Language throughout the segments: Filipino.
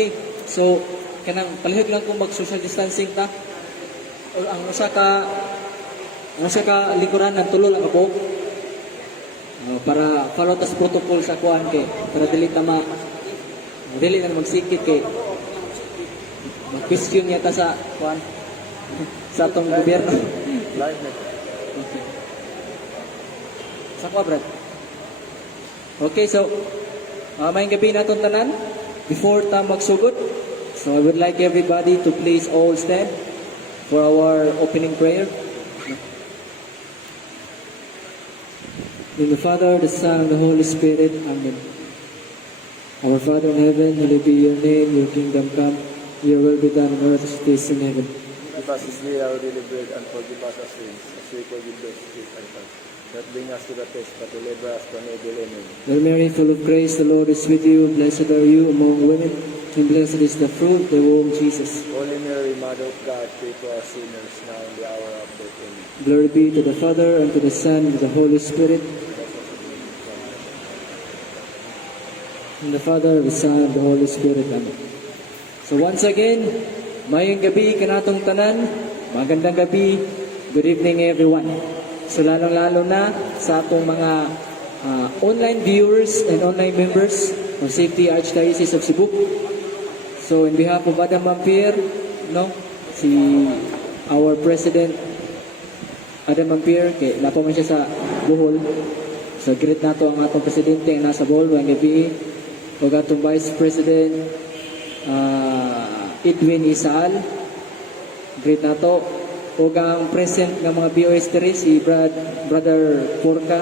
Okay. So kanang palihog lang kung mag-social distancing ta. Ang usa ka likuran ng tulo lang ako. Para follow tas protocol sa kuan kay para dili na magsikit kay mag-question yata sa kuan sa atong gobyerno. Okay. Sa kwa, Brad? Okay, so mayang gabi naton tanan before ta magsugod. So I would like everybody to please all stand for our opening prayer. In the Father, the Son, and the Holy Spirit. Amen. Our Father in heaven, hallowed be your name, your kingdom come, your will be done on earth as it is in heaven. Give us this day our daily bread, and forgive us our sins, as we forgive those who sin against us. Not bring us to the test, but deliver us from evil. Amen. Hail Mary, full of grace, the Lord is with you. Blessed are you among women, and blessed is the fruit of the womb, Jesus. Holy Mary, Mother of God, pray for us sinners, now and the hour of death. Amen. Glory be to the Father, and to the Son, and to the Holy Spirit. In the Father, the Son, and the Holy Spirit. Amen. So once again, mayong gabi kanatong tanan, magandang gabi, good evening everyone. So lalong-lalo na sa atong mga online viewers and online members of Safety Archdiocese of Cebu. So in behalf of Adam Mampir, our President Adam Mampir, kay lapo man siya sa Bohol. So greet nato ang atong presidente nga nasa Bohol, ang gabi. O atong Vice President Edwin Isaal, great nato. O ang present ng mga BOS diri si Brother Porca,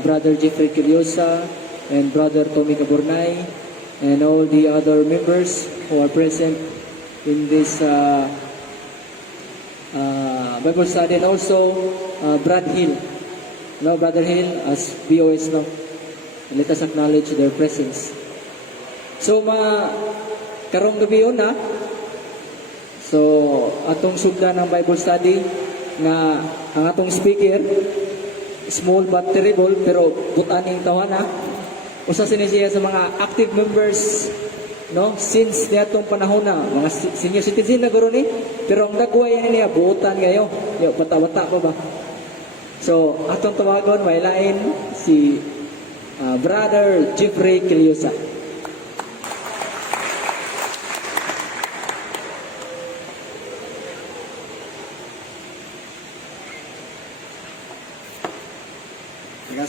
Brother Jeffrey Kiliosa, and Brother Tommy Caburnay, and all the other members who are present in this Bible study, and also Brad Hill. Brother Hill as BOS, let us acknowledge their presence. So, karong gabi yun, So, atong sugda ng Bible study na ang atong speaker, small but terrible, pero butaning tawa na. Usa sinisiya sa mga active members, since niatong panahon na, mga senior citizen na guro ni, pero ang nagway niya, buutan kayo. Bata-bata pa ba? So, atong tawagon, may lain si Brother Jeffrey Kiliosa.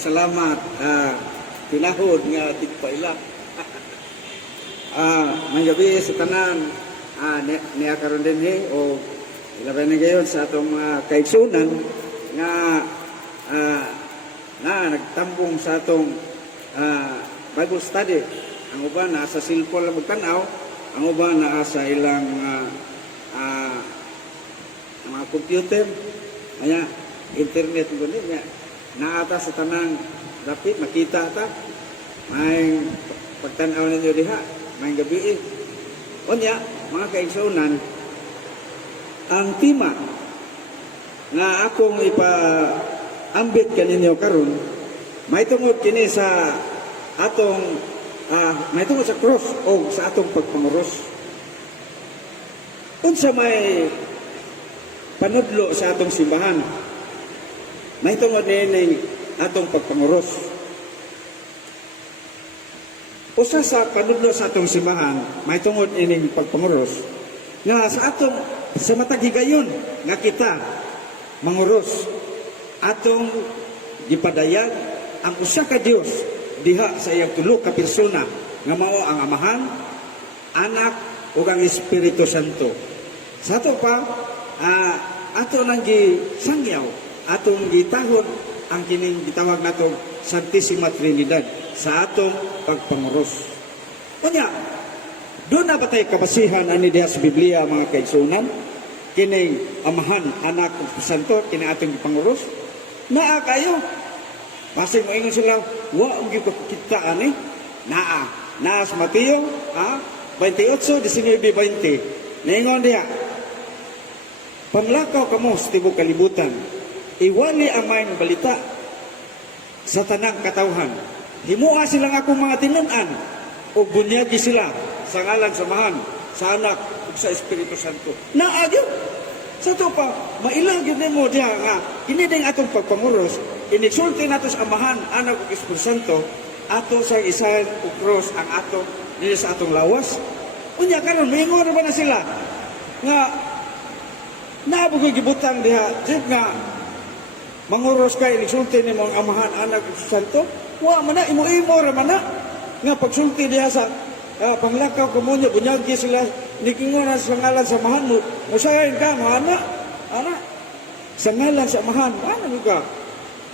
Salamat. Pinahod nga tigpaila. May gabi sa tanan niya karon din o ilabay na gayon sa atong mga kaigsunan nga nagtambong sa atong Bible study. Ang uban nasa cellphone lang magtanaw, ang uban naa sa ilang mga computer, internet mo niya. Naata sa tanang dapit, makita ta, may pagtanaw ninyo diha, may gabi. Onya, mga kaigsunan, ang tema nga akong ipaambit kaninyo karon, may tungod kini sa atong, may tungod sa cross o sa atong pagpanguros. Unsa may panudlo sa atong simbahan, may tungod nining atong pagpanguros. Usa sa panudlo sa atong simbahan, may tungod ining pagpanguros, nga sa matag higayon nga kita manguros, atong gipadayag ang usa ka Dios diha sa iyang tulo ka persona nga mao ang Amahan, Anak ug ang Espiritu Santo. Sa ato pa, ato nang gisangyaw, atong gitahod ang kining gitawag natong Santissima Trinidad sa atong pagpanguros. Kunya, doon na ba tayo kabasihan ani diha sa Biblia, mga kaigsunan? Kining Amahan, Anak ug Santo, kining atong gipanguros? Naa kayo. Pasig mo ingon sila, wa ang gipakita ani. Naa sa Mateo, 28:19-20. Ningon diha, pamlakaw kamo sa tibuok kalibutan, iwali ang may balita sa tanang katawhan. Himuha silang akong mga tinun-an, o bunyagi sila sa ngalan samahan sa anak ug sa Espiritu Santo. Naa gyud. Sa to pa, mailang gyud nimo diha nga kini ding atong pagpanguros, inigsulti nato sa amahan, anak ug Espiritu Santo, ato sa isahan ug cross ang ato dili sa atong lawas. Unya karon mingon ba na sila nga naabo ko gibutang diha jud nga manguros kay inigsulti nimo ang amahan, anak ug Espiritu Santo. Wa man na imo-imo ra man na nga pagsulti diha sa panglakaw ko mo niya, bunyagi sila, nikingunan sa ngalan sa mahan mo, musayin ka, mo ana, sa ngalan sa mahan, ano ka?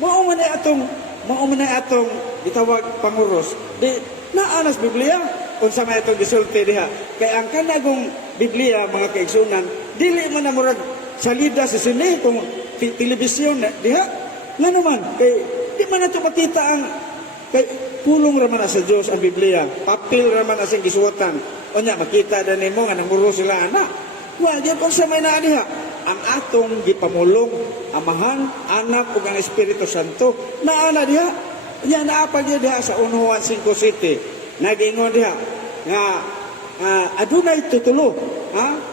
Maumanay atong itawag panguros. Di, naanas Biblia, kung sa may itong gisulti diha. Kaya ang kanagong Biblia, mga kaigsunan, dili man na murag salida sa sini, kung telebisyon diha, nga naman, kay di man na ito makita ang, kay pulong raman na sa Diyos ang Biblia. Papel raman na siyang gisuwatan. O niya, makita na nimo nga namuro sila anak. Well, diyan kung sa may naadiha, ang atong gipamulong, amahan, anak, ug ang Espiritu Santo, naana diha. Yan, naapag diha sa 1 Juan 5:7. Nag-ingon diha, nga, adunay tutulo,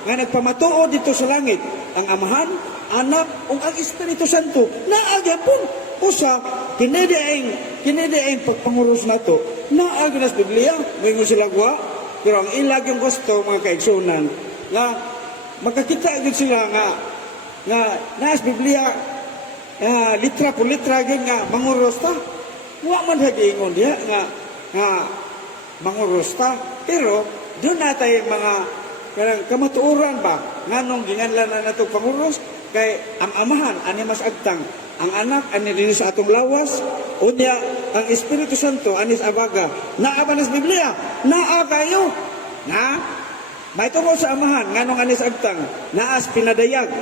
nga nagpamatuo dito sa langit, ang amahan, anak, ug ang Espiritu Santo. Naagapon, usa, kinidaing pagpanguros na to, naagin sa Biblia, may sila gwa, pero ang ilag yung gusto, mga kaigsunan, nga makakita agad sila nga naas Biblia, litra po litra agad nga manguros ta. Wa man hagingon diya nga manguros ta. Pero doon natin mga kamatuoran ba, nga nung ginganlan na natong panguros, kay ang amahan, ani mas agtang, ang anak, ani rin sa atong lawas, unya, ang Espiritu Santo, anis abaga, naa ba nas Biblia? Naa kayo. Na? May tungkol sa amahan, nga nung anis agtang, naas pinadayag,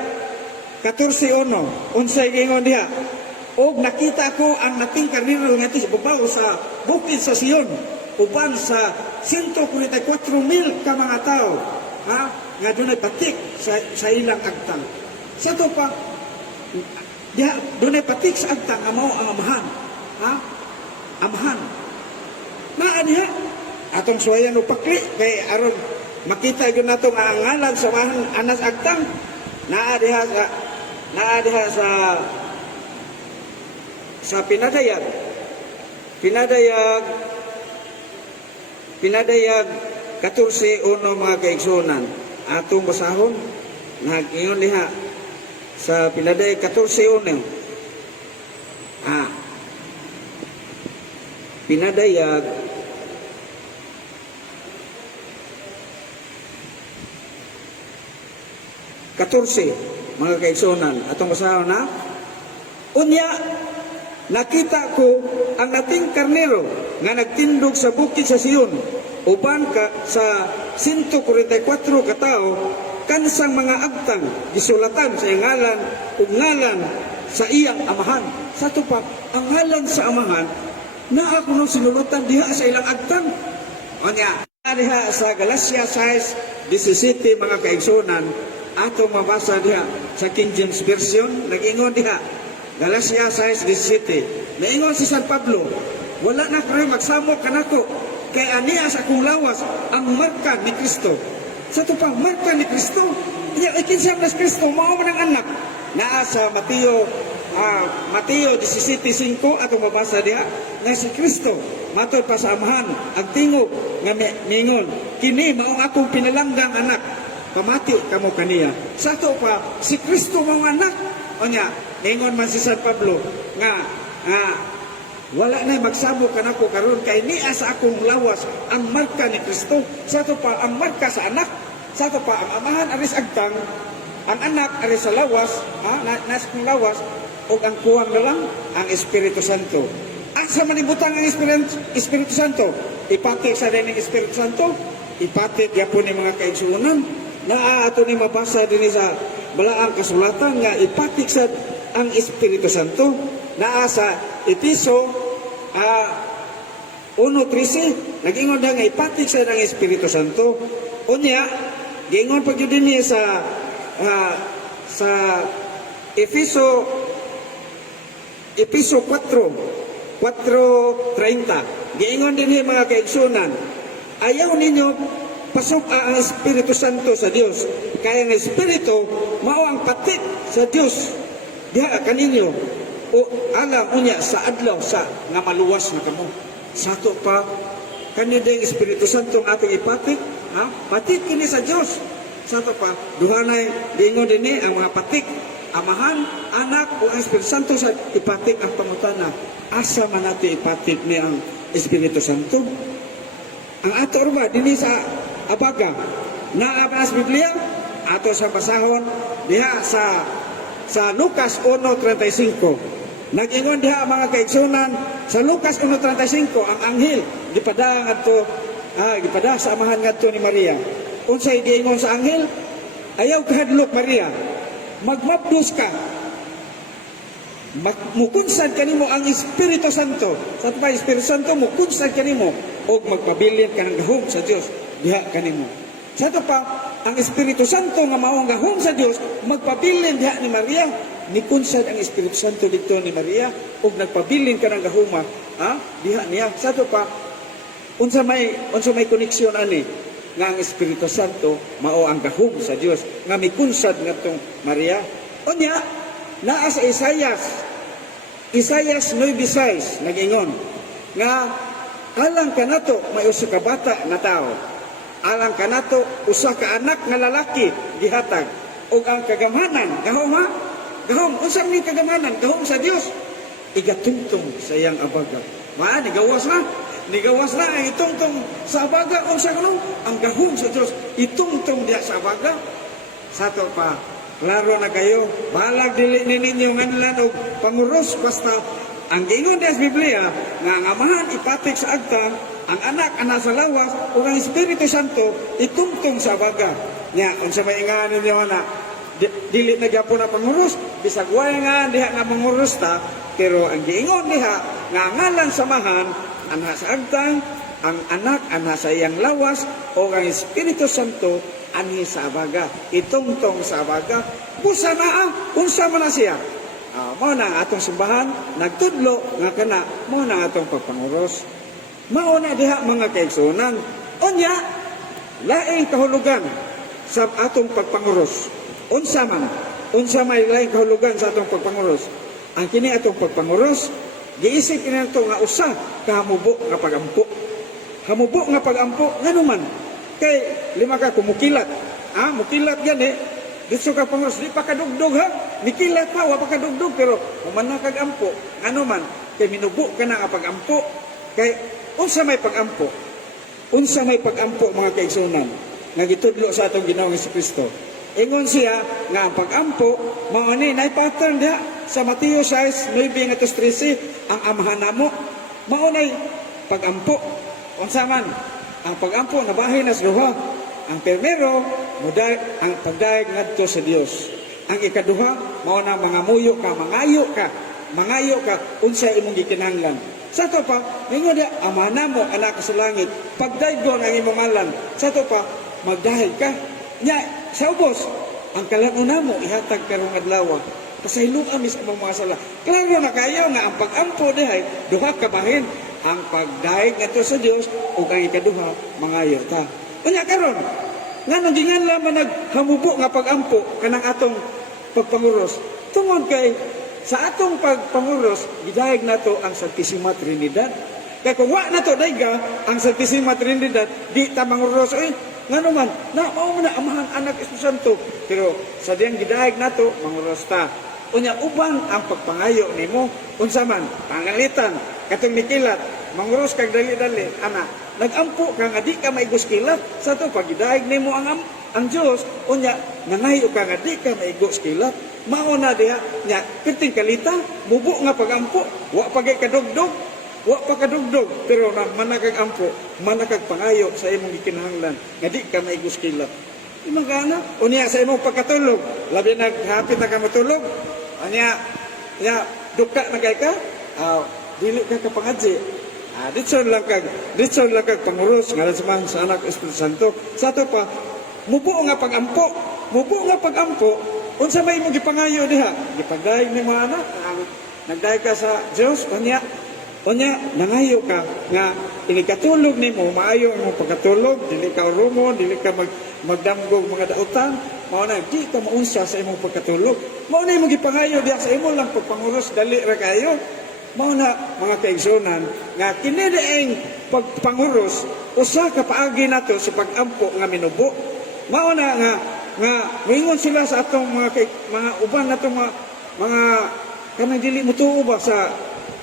14:1, unsay gingon diha, og nakita ko ang nating karnero nga iti babaw sa bukid sa Sion, uban sa 144,000 ka mga tao, nga doon ay patik sa ilang agtang. Sa to pa, doon ay patik sa agtang ang amahan. Amahan. Diha, atong suwayan upakli, kay aron makita yun nato ang ngalan sa amahan anas agtang, diha sa pinadayag. Pinadayag 14:1 mga kaigsunan. Atong basahon, nag-ingon diha sa pinadayag 14:1. Pinadayag 14 mga kaigsunan. Atong basahon na. Unya, nakita ko ang nating karnero nga nagtindog sa bukid sa Sion, uban ka sa 144 katao, kansang mga agtang gisulatan sa ngalan ug ngalan sa iyang amahan. Sa to pa, ang ngalan sa amahan na ako nung sinulutan diha sa ilang agtang. Onya, diha sa Galatia 6:17 mga kaigsunan, ato mabasa diha sa King James Version, nag-ingon diha Galatia 6:17. Naingon si San Pablo, wala na kayo magsamok kanako, kay aniya sa akong lawas ang marka ni Kristo. Sa ito pa, marka ni Kristo. Ikinsiyam na Kristo, mao man ang anak. Naa sa Mateo 17:5, atong mabasa diha, nga si Kristo, matod pa sa amahan, ang tingog, nga mingon, kini maong akong pinalanggang anak, pamati kamo kaniya. Sa ito pa, si Kristo mong anak. O niya, ningon man si San Pablo, nga wala na magsabok ka na ko karon kay niya sa akong lawas ang marka ni Kristo. Sa ito pa, ang marka sa anak. Sa ito pa, ang amahan aris agtang, ang anak aris sa lawas, nasa kong lawas, o ang kuwang na lang, ang Espiritu Santo. Asa manibutang ang Espiritu Santo? Ipatik sa din ng Espiritu Santo, ipatik yapon ni mga kaigsunan, na ato ni mabasa din sa balaang kasulatan nga ipatik sa ang Espiritu Santo. Naa sa Etiso 1:13, nag-ingon nga ipatik sa ng Espiritu Santo. Unya, giingon pa gyud dinhi sa Efeso 4:30. Giingon dinhi mga kaigsunan, ayaw ninyo pasok ang Espiritu Santo sa Dios. Kaya ang Espiritu mao ang patik sa Dios diha kaninyo. O alam unya sa adlaw sa nga maluwas na kamo. Sato pa kanyo ding Espiritu Santo ang ating ipatik, ha? Patik kini sa Dios. Sato pa duhanay dingon dinhi ang mga patik, Amahan, Anak o ang Espiritu Santo sa ipatik ang pangutana. Asa man nato ipatik ni ang Espiritu Santo? Ang ato ba dinhi sa abaga naa ba sa Biblia ato sa basahon diha sa Lucas 1:35. Nag-ingon diha mga kaigsunan sa Lucas 1:35 ang anghel gipada ngadto gipada sa amahan ngadto ni Maria. Unsay giingon sa anghel? Ayaw kahadlok Maria. Magmabdos ka. Mukunsad kanimo ang Espiritu Santo. Sa tuwa Espiritu Santo mukunsad kanimo og magpabilin ka ng gahom sa Dios diha kanimo. Sa pa ang Espiritu Santo nga mao ang gahom sa Dios magpabilin diha ni Maria. Nikunsad ang Espiritu Santo dito ni Maria og nagpabilin ka ng gahuma diha niya. Sa pa unsa may koneksyon ani nga ang Espiritu Santo mao ang gahom sa Dios nga mikunsad ngadtong Maria. Unya naa sa Isaias 9:6 nag-ingon nga alang kanato may usa ka bata na tao. Alang kanato usa ka anak nga lalaki gihatag ug ang kagamhanan gahom unsa ni kagamhanan gahom sa Dios igatungtong sa iyang abaga. Ni gawas na ang itungtong sa abaga unsa kuno ang gahom sa Dios itungtong diha sa abaga. Sato pa klaro na kayo, balag dili ninyo nganlan og panguros basta ang giingon sa Biblia nga ang amahan ipatik sa agtang, ang anak ana sa lawas ug ang Espiritu Santo itungtong sa baga. Nya unsa may ingan ninyo na dili na gyapon na panguros, bisag way nga diha nga manguros ta, pero ang giingon diha nga ngalan samahan ana sa agtang, ang anak ana sa iyang lawas ug ang Espiritu Santo anhi sa abaga, itungtong sa abaga. Busa na unsa man na siya. Mao na ang atong simbahan nagtudlo nga kana mao na ang atong pagpanguros. Mao na diha mga kaigsunan. Unya laing kahulugan sa atong pagpanguros. Unsa may laing kahulugan sa atong pagpanguros. Ang kini atong pagpanguros giisip kinato nga usa ka hamubo nga pagampo. Hamubo nga pagampo nganuman kay lima ka kumukilat. Mukilat gani. Dito ka panguros, di pa kadugdog ha. Mikilat pa, wa pa kadugdog. Pero umana kagampo. Ano man, kay minubo ka na nga pagampo. Kay unsa may pagampo. Unsa may pagampo mga kaigsunan. Nga gitudlo sa atong Ginoong Jesucristo. Ingon siya nga ang pagampo, mao ni nay pattern diha sa Mateo 6:9-13 ang amahan namo. Mao nay pagampo. Unsa man ang pagampo nabahin na sa duha. Ang primero, ang pagdaig ngadto sa Dios. Ang ikaduha, mao na mangayo ka, unsa imong gikinahanglan. Sa to pa, ningo dia amana mo anak sa langit, pagdaygon ang imong ngalan. Sa to pa, magdahig ka. Nya sa ubos, ang kalanuna mo ihatag karong adlaw. Pasayloan mis imong mga sala. Klaro na kayo nga ang pagampo dihay duha ka bahin, ang pagdaig ngadto sa Dios ug ang ikaduha mangayo ta. Unya karon, nga nang ginganla man naghamubo nga pagampo kanang atong pagpanguros. Tungod kay sa atong pagpanguros, gidayeg nato ang Santissima Trinidad. Kay kung wa nato dayga ang Santissima Trinidad, di ta manguros ngano man, mao na amahan anak Espiritu Santo. Pero sa diyang gidayeg nato manguros ta. Unya ubang ang pagpangayo nimo, unsa man pangalitan katong mikilat, manguros kag dali-dali ana. Nagampo ka nga di ka maigos kilat sa to pagidayeg nimo ang Dios unya nangayo ka nga di ka maigos kilat mao na diha nya perting kalita mubo nga pagampo wa pagay kadugdog pero manakag ampo manakag pangayo sa imong gikinahanglan nga di ka maigos kilat imong gana unya sa imong pagkatulog labi naghapit na ka matulog unya duka na kay ka dili ka kapangadji. Dito lang kag panguros nga sa anak Espiritu Santo. Sa to pa, mubo nga pagampo, unsa may imong gipangayo diha? Gipagdayeg ni mga anak, nagdayeg ka sa Dios, unya nangayo ka nga inikatulog nimo maayo ang imong pagkatulog, dili ka urumon, dili ka magdamgog mga dautan, mao na di ka maunsa sa imong pagkatulog. Mao na imong gipangayo diha sa imo lang pagpanguros dali ra kayo. Mao na mga kaigsunan nga kini diing pagpanguros usa ka paagi nato sa pagampo nga minubo. Mao na nga moingon sila sa atong mga uban natong mga kanang dili mutuo ba sa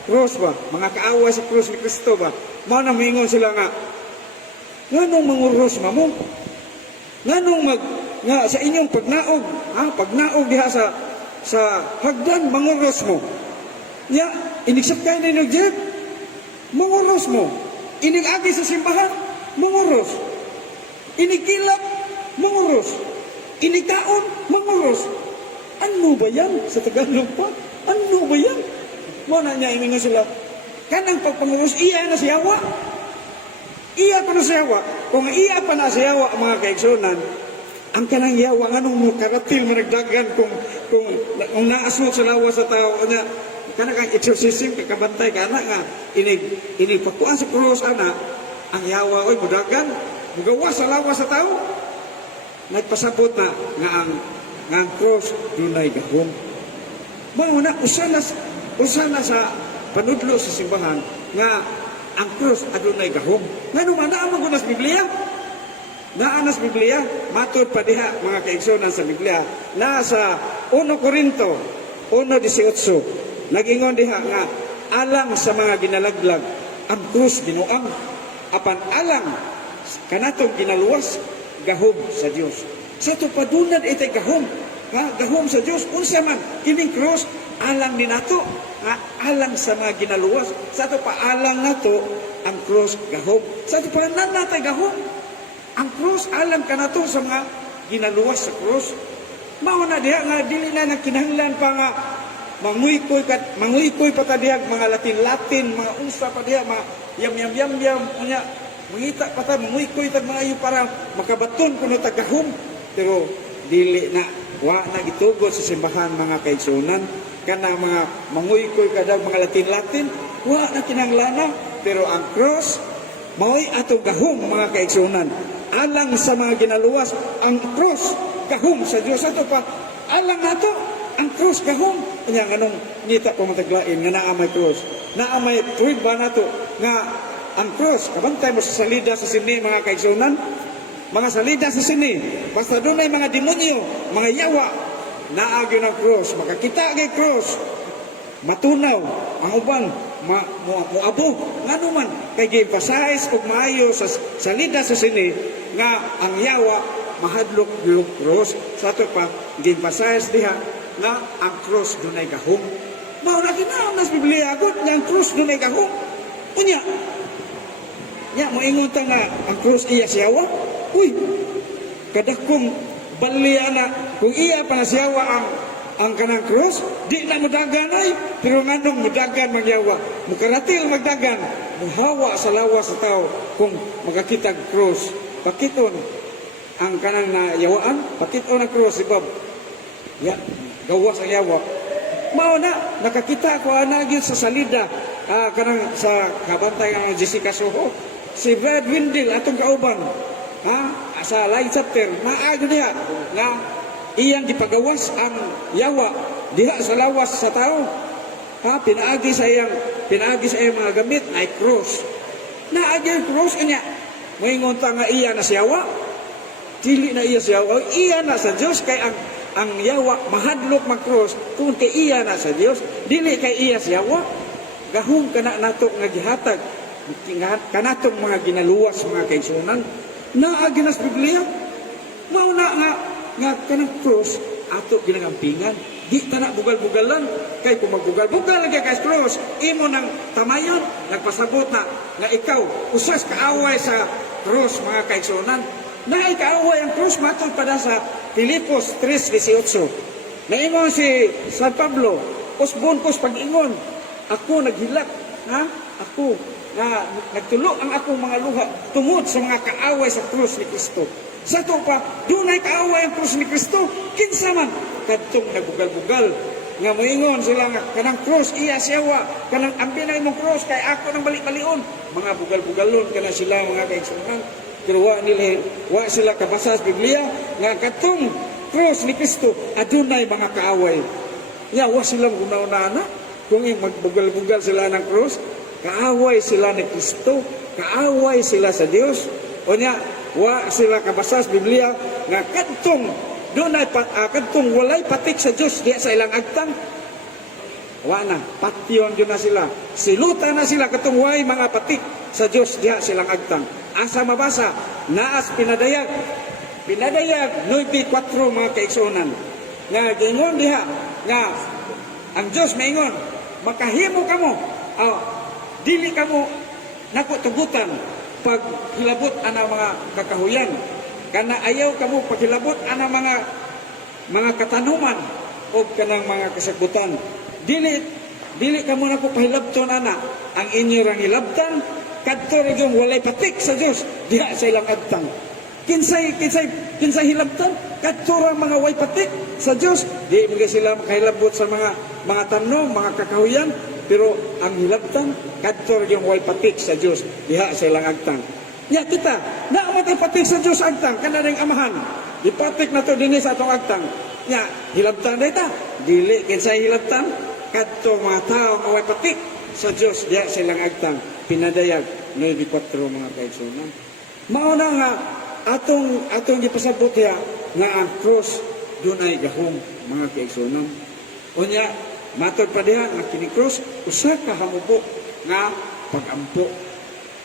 cross ba, mga kaaway sa cross ni Kristo ba. Mao na moingon sila nga nganong manguros mo? Nganong nga sa inyong pagnaog, pagnaog diha sa hagdan manguros mo. Ya, inigsakay ninyo diyan. Manguros mo. Inigagi sa simbahan, manguros. Inigkilap, manguros. Inikaon, manguros. Ano ba yan sa Tagalog pa? Ano ba yan? Muna niya imingo sila. Kanang pagpanguros, iya na siyawa. Iya pa na siyawa. Kung iya pa na siyawa, mga kaigsunan, ang kanang yawa, anong mo karatil managdagan kung naasot sa lawa sa tao, kanang kang exorcism, kakabantay ka na nga, inipagkuhan sa krus, ang yawa, oy, mudagan, mugawa sa lawa sa tao. Nagpasabot na nga ang krus, dunay gahom. Mauna, usa na sa panudlo sa simbahan, nga ang krus, adunay gahom. Nga naman, naamang ko nas Biblia. Naanas Biblia, matur pa diha, mga kaigsunan sa Biblia, na sa 1 Corinto 1:18, nag-ingon diha nga, alang sa mga ginalaglag, ang krus ginuang, apan alang kanatong ginaluwas, gahom sa Dios. Sa ito padunad itay gahom, gahom sa Dios. Unsa man, kining krus, alang ni nato, alang sa mga ginaluwas. Sa ito pa alang nato, ang krus gahom. Sa ito pa natay gahom. Ang krus, alam ka na to sa mga ginaluwas sa krus. Mauna diha nga, dili na nagkinahanglan pa nga, manguykoy pa ta diha, mga Latin-Latin, mga unsa pa diha, mga yam, mangita pa ta, manguykoy ta mga iyo para makabaton kuno tagahom. Pero, dili na, wa na gitugod sa simbahan mga kaigsunan, kana mga manguykoy kada mga Latin-Latin, wa na kinahanglan. Pero ang krus, mao'y atong gahom mga kaigsunan. Alang sa mga ginaluwas, ang krus, gahom sa Diyos. Ito pa, alang nato, ang krus, gahom. Kanya anong ngita po mataglain, nga naamay krus. Naamay pruiba nato, nga ang krus, kabantay mo sa salida sa sini, mga kaigsunan. Mga salida sa sini, basta doon ay mga demonyo, mga yawa, naagyo ng krus, makakita kay krus, matunaw, ang uban, muabo, nga naman, kay gi-emphasize o maayo sa salida sa sini, nga ang yawa, mahadlok yung cross. Sa ito pa, gi-emphasize diha, nga ang cross dunay gahom. Mauna kinaon nas Biblia ako, nga ang cross dunay gahom. Unya, moingon ta nga, ang cross iya siyawa. Uy, kadakong balian na, kung iya pa na siyawa ang kanang cross, di na mudagan ay, pero nganong mudagan magyawa, mukaratil magdagan, muhawa sa lawa sa tao, kung makakitag cross, pakiton ang kanang na yawaan, pakiton ang cross, si Bob, gawas ang yawa. Mao na, nakakita ko anagin sa salida, kanang sa kabantay ng Jessica Soho, si Brad Windel, atong kauban, sa line chapter, maayo niya, nga iyang gipagawas ang yawa diha sa lawas sa tao. Pinaagi sa iyang mga gamit ay cross. Naagi ang cross kanya. Moingon ta nga iya na siyawa. Dili na iya siyawa, iya na sa Dios kay ang yawa mahadlok mag cross kung kay iya na sa Dios, dili kay iya siyawa. Gahom kana nato nga gihatag kanatong mga ginaluwas mga kaigsunan. Naagi na sa Biblia. Mauna nga kanang cross ato ginagampingan. Di ta na bugal-bugalan. Kay kung magbugal-bugal lagi kay cross, imo nang tamayon, nagpasabot na nga ikaw usas kaaway sa cross mga kaigsunan. Na kaaway ang cross matod pada sa Filipos 3:18. Naingon si San Pablo, usbon kos pag-ingon, ako naghilak, ako na nagtulo ang akong mga luha tungod sa mga kaaway sa krus ni Kristo. Sa ito pa, dunay kaaway ang krus ni Kristo. Kinsa man kadtong nagbugal-bugal nga moingon sila nga kanang cross iya siyawa kanang ambi na imong cross kay ako nang balik-balion mga bugal-bugalon kana sila mga kaigsunan pero wa sila kabasa sa Biblia nga katong cross ni Kristo adunay mga kaaway ya wa sila guna-una kung magbugal-bugal sila ng cross kaaway sila ni Kristo kaaway sila sa Dios o niya wa sila kabasa sa Biblia nga katong dunay kadtong walay patik sa Dios diya sa ilang agtang wa na patyon yun na sila siluta na sila katong way mga patik sa Dios diya silang agtang asa mabasa naas pinadayag 9:4 mga kaigsunan nga gingon diha nga ang Dios maingon makahimo kamo dili kamo nako tugutan pag hilabot ana mga kakahuyan kana ayaw kamo paghilabot ana mga katanuman o kanang mga kasagutan dili kamo nako pahilabton ana ang inyo rang hilabtan kadto yung walay patik sa Dios diha sa ilang agtang kinsay hilabtan kadto ra mga way patik sa Dios di mga sila makahilabot sa mga tanom mga kakahuyan pero ang hilabtan kadto yung way patik sa Dios diha sa ilang agtang ya kita naamatay patik sa Dios agtang kana ring amahan ipatik na to dinhi sa atong agtang ya hilabtan data dili kinsay hilabtan kadto mga tao nga way patik sa Dios diha sa ilang agtang pinadayag 9:4 mga kaigsunan mao na nga atong gipasabot ya nga ang cross dunay gahom mga kaigsunan unya matod pa diha nga kini cross usa ka hamubo nga pagampo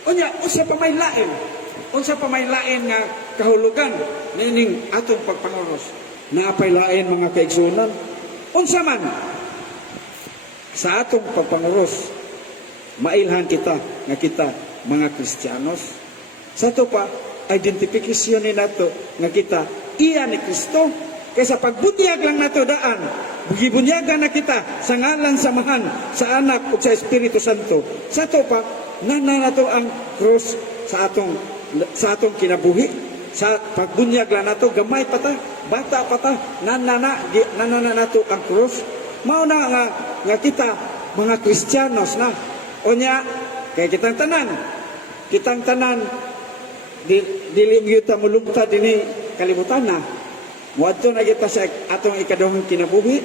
unya unsa pa may lain nga kahulugan nining atong pagpanguros naapay lain mga kaigsunan unsa man sa atong pagpanguros mailhan kita nga kita mga Kristiyanos sa to pa identifikasyon ni nato nga kita iya ni Kristo kaysa pagbunyag lang nato daan gibunyagan na kita sa ngalan samahan sa anak ug sa Espiritu Santo sa to pa nana nato ang cross sa atong kinabuhi sa pagbunyag lang nato gamay pa ta bata pa ta nana nato ang cross mao na nga kita mga Kristiyanos na unya kay kitang tanan dili kita mulumta dinhi kalibutan na muadto na kita sa atong ikaduhang kinabuhi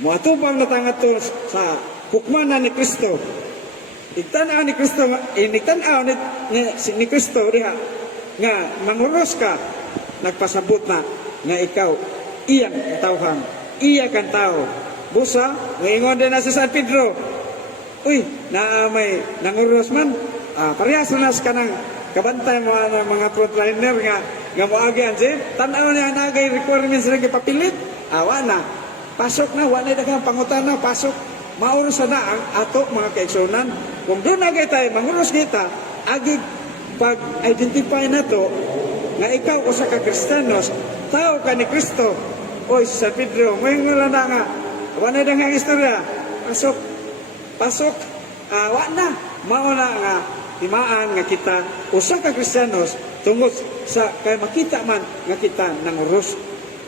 muatubang natangato sa hukmanan ni Kristo igtan-aw ni Kristo ni Kristo diha nga manguros ka nagpasabot na nga ikaw iyang katawhan iya kan tao busa ngayon din na sa San Pedro uy may nanguros man parehas na ka ng kabantay mo mga frontliner nga moagian si tanaw niya nagay requirements rin ipapilit awa na pasok na wala daghang pangutana pasok maurusan na ang ato mga kaigsunan kung doon nagay tayo manguros kita agi pag-identify na to nga ikaw usa ka Kristiyanos tao ka ni Kristo oy sa San Pedro ngayon nga na nga wala daghang istorya pasok wa na mao na nga timaan nga kita usa ka Kristiyanos tungod sa kay makita man nga kita nanguros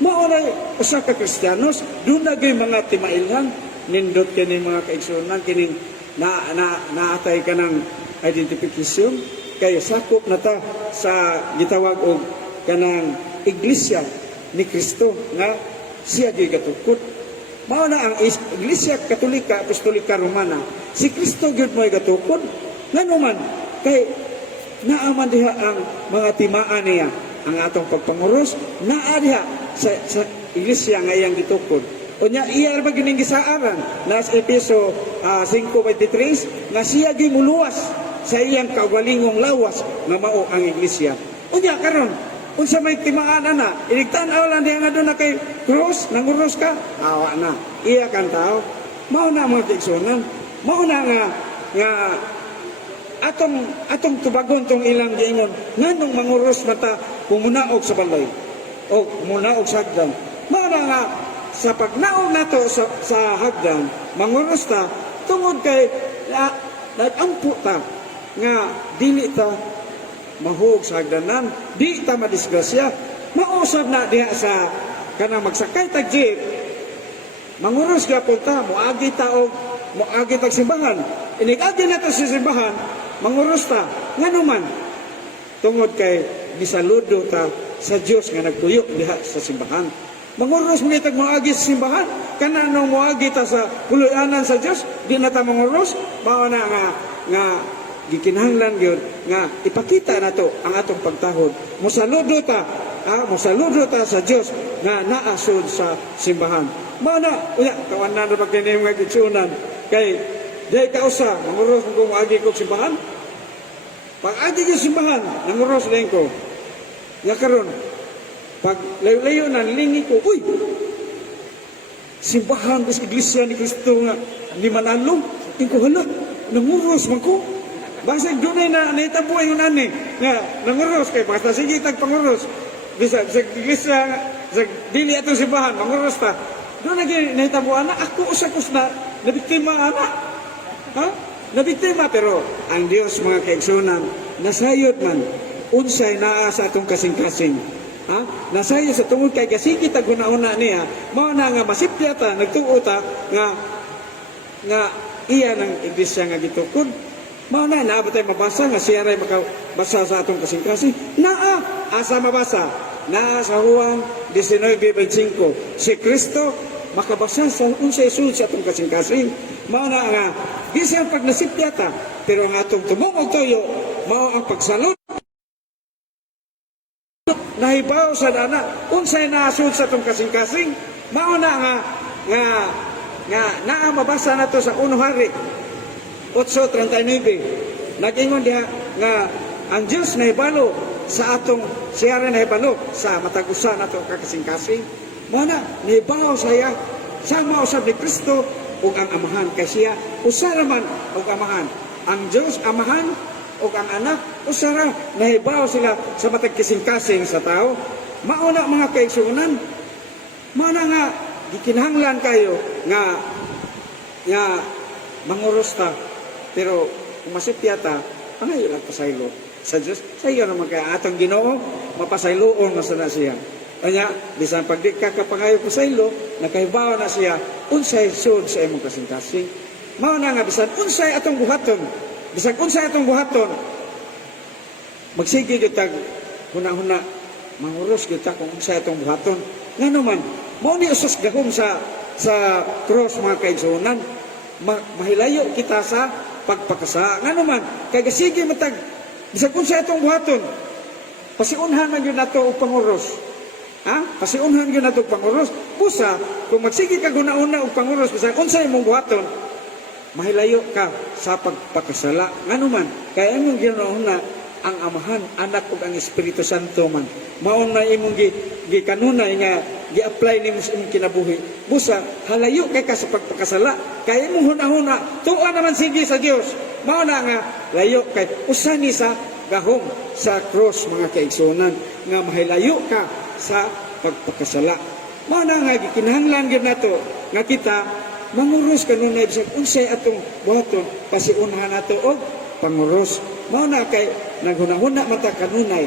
mao na usa ka Kristiyanos dunay mga timailhan nindot kini mga kaigsunan kining naatay ka ng identification kay sakop na ta sa gitawag og kanang iglesia ni Kristo nga siya gyud katukod mao na ang Iglesia Katolika Apostolika Romana si Kristo gyud mo'y katukod ngano man kay naaman diha ang mga timaan niya ang atong pagpanguros naa diha sa iglesia nga iyang gitukod unya iya ra gining gisaaran nas Efeso 5:23 nga siya gyud muluwas sa iyang kaugalingong lawas nga mao ang iglesia unya karon unsa may timaan ana iligtan-aw lang diha nga doon na kay cross nanguros ka awa na iya kan tao mao na mga kaigsunan mao na nga atong tubagon tong ilang giingon nganong manguros mata kumunaog sa balay o kumunaog sa hagdan mao na nga sa pagnaog nato sa hagdan manguros ta tungod kay nagampo ta nga dili ta mahug sa hagdanan di ta madisgrasya mausab na diha sa kanang magsakay tag jeep Manguros gyapon ta, moagi ta og moagi tag simbahan. Inig-agi nato sa simbahan, manguros ta. Ngano man tungod kay gisaludo ta sa Dios nga nagtuyo diha sa simbahan. Manguros mo kitag moagi sa simbahan, kana nang moagi ta sa puluyanan sa Dios, di na ta manguros, mao na nga gikinahanglan gyud nga ipakita nato ang atong pagtahod. Mosaludo ta sa Dios nga naasud sa simbahan. Mao na unya kawan na pag kini mga gitsunan kay dai ka usa manguros mo moagi ko simbahan. Pag agi ko simbahan, nanguros din ko. Ya karon pag layo-layo na lingi ko, uy, simbahan sa iglesia ni Cristo nga ni Manalo, tingko hala, nanguros man ko. Basta dunay na naitabo yung ani nga nanguros kay basta sige tag panguros. Bisa sa iglesia sa dili ato simbahan manguros ta. Doon lagi naitabo ana ako usa kus na nabiktima ana. Ha? Nabiktima pero ang Dios mga kaigsunan nasayod man unsay naa sa atong kasing-kasing. Ha? Nasaya sa tungod kay gasigi ta guna-una niya, mao na nga masipya ta nagtuo ta nga iya ng iglesia nga gitukod. Mao na naabot tay mabasa nga siya ray makabasa sa atong kasing-kasing. Asa mabasa? Naa sa Juan 19:25. Si Kristo makabasa sa unsay sulod sa atong kasing-kasing. Mao na nga bisan pag nasipya ta, pero ang atong tumong og tuyo mao ang pagsalud nahibaw sa dana unsay naasud sa atong kasing-kasing. Mao na nga naa mabasa nato sa 1 Hari 8:39. Nag-ingon diha nga ang Dios nahibalo sa atong siya rin nahibalo sa matag-usa nato kasing-kasing. Mao na nahibaw saya sama usab ni Kristo ug ang amahan kay siya usa raman og amahan. Ang Dios amahan o ang anak, o sara, nahibaw sila sa matag kasing-kasing sa tao. Mauna mga kaigsunan, mauna nga, gikinahanglan kayo nga manguros ta. Pero kung masipya ta, pangayo lang pasaylo sa Diyos. Sa iyo naman kaya atong Ginoo, mapasayloon na sana siya. Kanya, bisan pag di ka kapangayo pasaylo, nakahibaw na siya, unsay sud sa imong kasing-kasing. Mauna nga, bisan unsay atong buhaton, bisag unsay atong buhaton magsige gyud tag huna-huna manguros gyud ta kung unsay atong buhaton ngano man mao ni usos gahom sa cross mga kaigsunan mahilayo kita sa pagpakasa ngano man kay gasige matag bisag unsay atong buhaton pasiunhan man gyud nato og panguros pasiunhan gyud nato og panguros busa kung magsige ka guna-una og panguros bisag unsay imong buhaton mahilayo ka sa pagpakasala. Ngano man, kaya imong Ginoo na ang Amahan, Anak ug ang Espiritu Santo man. Mao na imong gikanunay nga gi-apply nimo sa imong kinabuhi. Busa halayo kay ka sa pagpakasala. Kaya imong hunahuna, tuwa naman sige sa Dios. Mao na nga layo kay usani sa gahom sa cross mga kaigsunan nga mahilayo ka sa pagpakasala. Mao na nga gikinahanglan gyud nato nga kita manguros kanunay bisag unsay atong buhaton pasiunhan nato og panguros. Mao na kay naghunahuna mata kanunay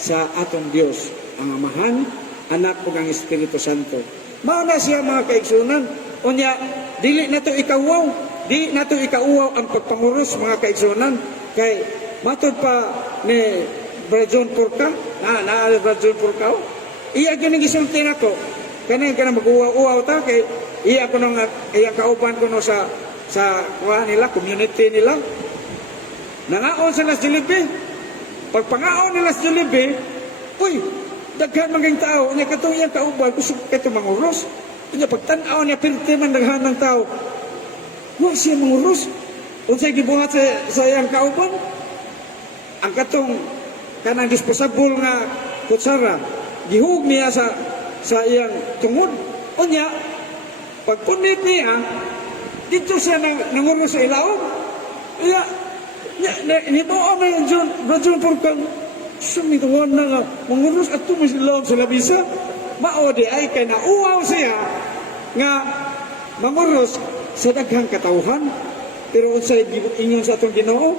sa atong Dios ang Amahan, Anak ug ang Espiritu Santo. Mao na siya mga kaigsunan. Unya dili nato ikauwaw ang pagpanguros mga kaigsunan kay matud pa ni Brother John Purka Brother John Purka iya gyud gisulti nako kanang mag-uwaw ta kay iya ko nung iya kauban ko no sa nila community nila nangaon sa Las Jollibee pagpangaon nila sa Jollibee uy daghan maging tao nya katong iyang kauban kusog kato manguros nya pagtan-aw niya pirte man daghan ng tao wa siya manguros unsay gibuhat sa iyang kauban ang katong kanang disposable nga kutsara gihug niya sa iyang tungod unya pagpunit niya, dito siya nanguros sa ilaw. Nito na yung John Purkang, sumituan na nga, manguros at tumis ilaw sa labisa. Maodi ay kay nauwaw siya nga manguros sa daghang katawhan. Pero sa inyon sa atong Ginoo,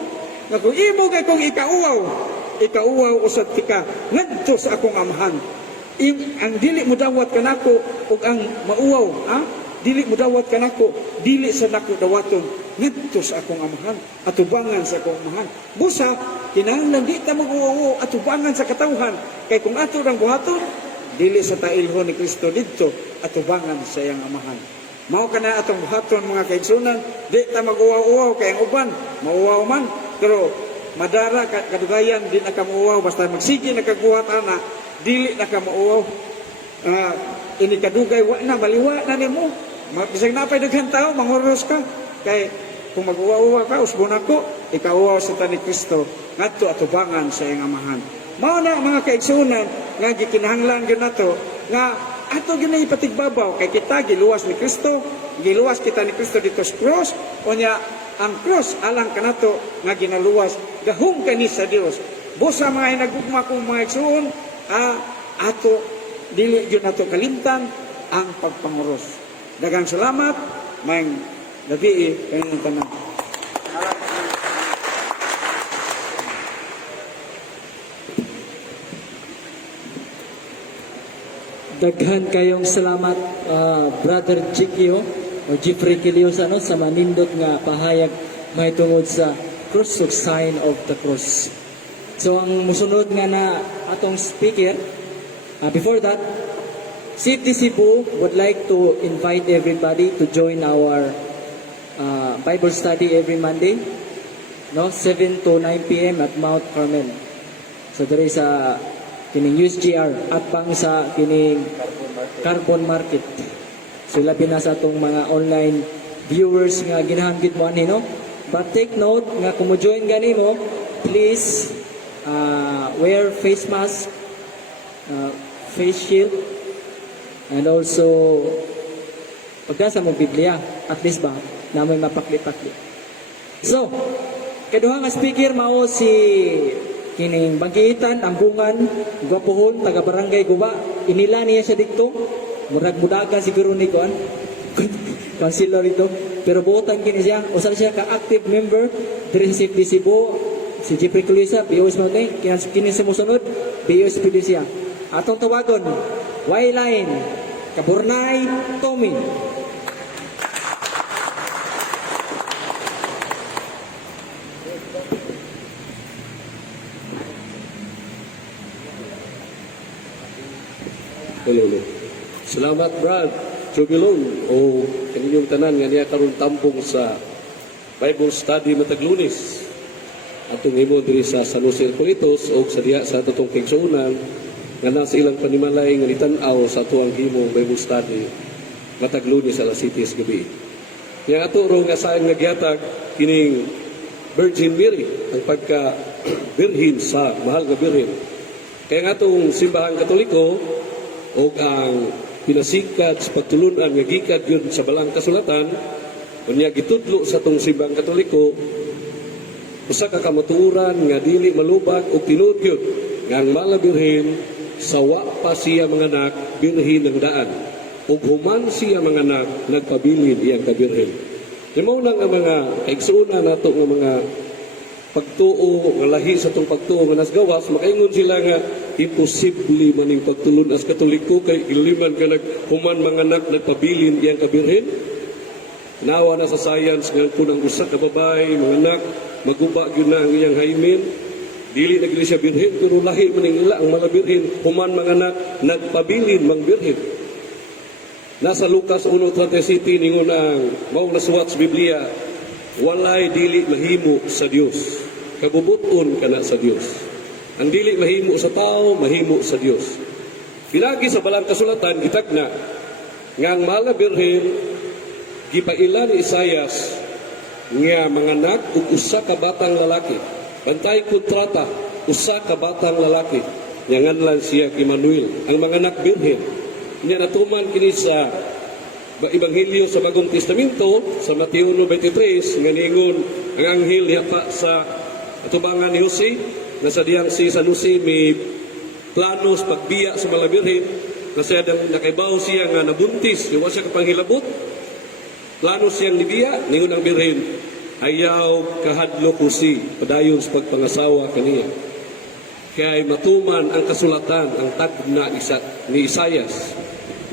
nga kung imo kay kung ikauwaw usad tika, ngadto sa akong Amahan. ang dili mo dawat kanako ug ang mauwaw, ha? Dili mo dawat kanako, dili sa nako dawaton ngadto sa akong amahan, atubangan sa akong amahan. Busa kinahanglan di ta mag-uwaw atubangan sa katawhan, kay kung ato rang buhaton dili sa tailhon ni Kristo didto atubangan sa iyang amahan. Mao kana atong buhaton mga kaigsunan, di ta mag-uwaw-uwaw kay ang uban mauwaw man, pero madara kadugayan di na ka mauwaw basta magsige na kagbuhat ana, dili na ka mauwaw. Ini kadugay wa na baliwa na nimo. Bisag napay daghan tao manguros ka kay kung mag-uwaw ka usbon ako ikaw sa ta ni Kristo ngadto atubangan sa iyang amahan. Mao na mga kaigsunan nga gikinahanglan gyud nato nga ato ginay patigbabaw kay kita giluwas ni Kristo, giluwas kita ni Kristo dito sa cross, unya ang cross alang kanato nga ginaluwas gahom kani sa Dios. Busa mga hinagugma kong mga igsuon, ato dili gyud nato kalimtan ang pagpanguros. Daghang salamat, maayong gabi kanilang tanan. Daghan kayong salamat, Brother Chikio o Jeffrey Quiliosano sa manindot nga pahayag may tungod sa cross ug sign of the cross. So ang musunod nga na atong speaker, before that, City Cebu would like to invite everybody to join our Bible study every Monday, no, 7 to 9 p.m. at Mount Carmel. So there is a kining USGR at pang sa kining Carbon Market. So labi na sa atong mga online viewers nga ginahanggit mo ani, no? But take note nga kung mo join gani mo, please wear face mask, face shield, and also pagkasa mo Biblia, at least ba na may mapakli-pakli. So, kaduha nga speaker mao si kining Bangkiitan, Ambungan, Gwapohon, taga Barangay Guba. Inila niya siya dito. Murag budaga siguro ni Kuan. Councilor ito. Pero buotan kini siya. Usa siya ka active member diri sa City Cebu. Si Jeffrey Quiliosano, BOS Mountain. Kini sumusunod, BOS siya. Atong tawagon, Y-Line, Kaburnay, Tommy. Hello. Salamat Brad Jubilon o kaninyong tanan nga niya karon tampong sa Bible Study matag Lunes. Atong imo diri sa San Jose Politos o sa diha sa atong kaigsuonan nga nasa ilang panimalay nga nitan-aw sa atuang himong Bible Study matag Lunes sa alas 7 gabi. Yang ato ro nga saayang nagyatag kining Virgin Mary ang pagka birhin sa mahal nga birhen. Kaya nga atong simbahang Katoliko o ang pinasikat sa pagtulunan nga gikan yun sa balang kasulatan unya gitudlo sa tong simbang Katoliko usa ka kamatuoran nga dili malubag o tinuod yun nga ang malabirhin sa wa pa siya manganak birhin ng daan ug human siya manganak nagpabilin iyang kabirhin. Imo lang ang mga kaigsuonan nato nga mga pagtuo nga lahi sa tong pagtuo nga nasgawas makaingon sila nga imposible maning pagtulon as Katoliko kay iliman ka naghuman manganak nagpabilin iyang kabirhen. Nawa na sa science nga kunang usa ka babae manganak maguba gyud na ang iyang hymen dili na gyud siya birhen pero lahi maning ila ang mga birhen human manganak nagpabilin mang birhen. Nasa Lucas 1:37 ningon ang mao nasuwat sa Biblia walay dili mahimo sa Dios kabubuton kana sa Dios. Ang dili mahimo sa tao, mahimo sa Dios. Pinagi sa balang kasulatan, gitagna, nga ang mahal na birhen, gipaila ni Isayas, nga manganak ug usa ka batang lalaki. Bantay kontrata, usa ka batang lalaki. Nganlan siya Emmanuel, ang manganak birhen. Niya natuman kini sa Ebanghelyo sa Bagong Testamento, sa Mateo 23, nga ningon ang anghel niya pa sa atubangan ni Jose, na sa diyang si San Jose may planos pagbiya sa malabirhin na siya nakaibaw siya nga nabuntis yung siya kapanghilabot planos siyang nibiya ningon ang birhin ayaw kahadlo ko si padayon sa pagpangasawa kaniya kay matuman ang kasulatan ang tagna ni Isayas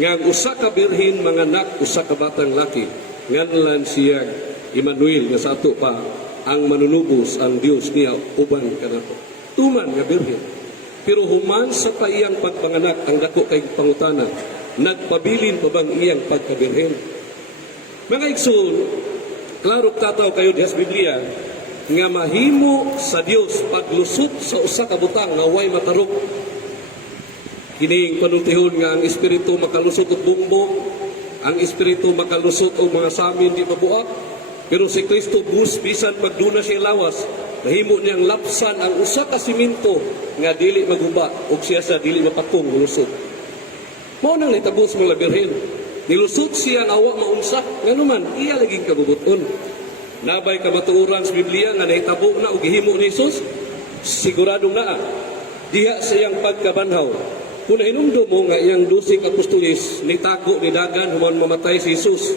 nga ang usa ka birhen manganak usa ka batang laki nganlan siya Emmanuel nga sa ato pa ang manunubos ang Dios niya uban kanato tuman nga birhen pero human sa paiyang pagpanganak ang dako kay pangutana nagpabilin pa bang iyang pagkabirhen mga igsoon klaro tataw kayo diha sa Biblia nga mahimo sa Dios paglusot sa usa ka butang nga way matarok. Kining panultihon nga ang espiritu makalusot og bumbong, ang espiritu makalusot og mga samin di mabuak, pero si Kristo bus bisan pagduna siya lawas, mahimo niyang lapsan ang usa ka siminto nga dili maguba ug siya sa dili mapakong lusot. Mao nang nahitabo sa mga birhen. Nilusot siya nga wa maunsa, nganuman iya laging kabubuton. Nabay kamatuoran sa Biblia nga nahitabo na og gihimo ni Jesus, siguradong naa diha sa iyang pagkabanhaw. Kung nahinumdum mo nga iyang 12 apostoles nitago ni dagan human mamatay si Jesus.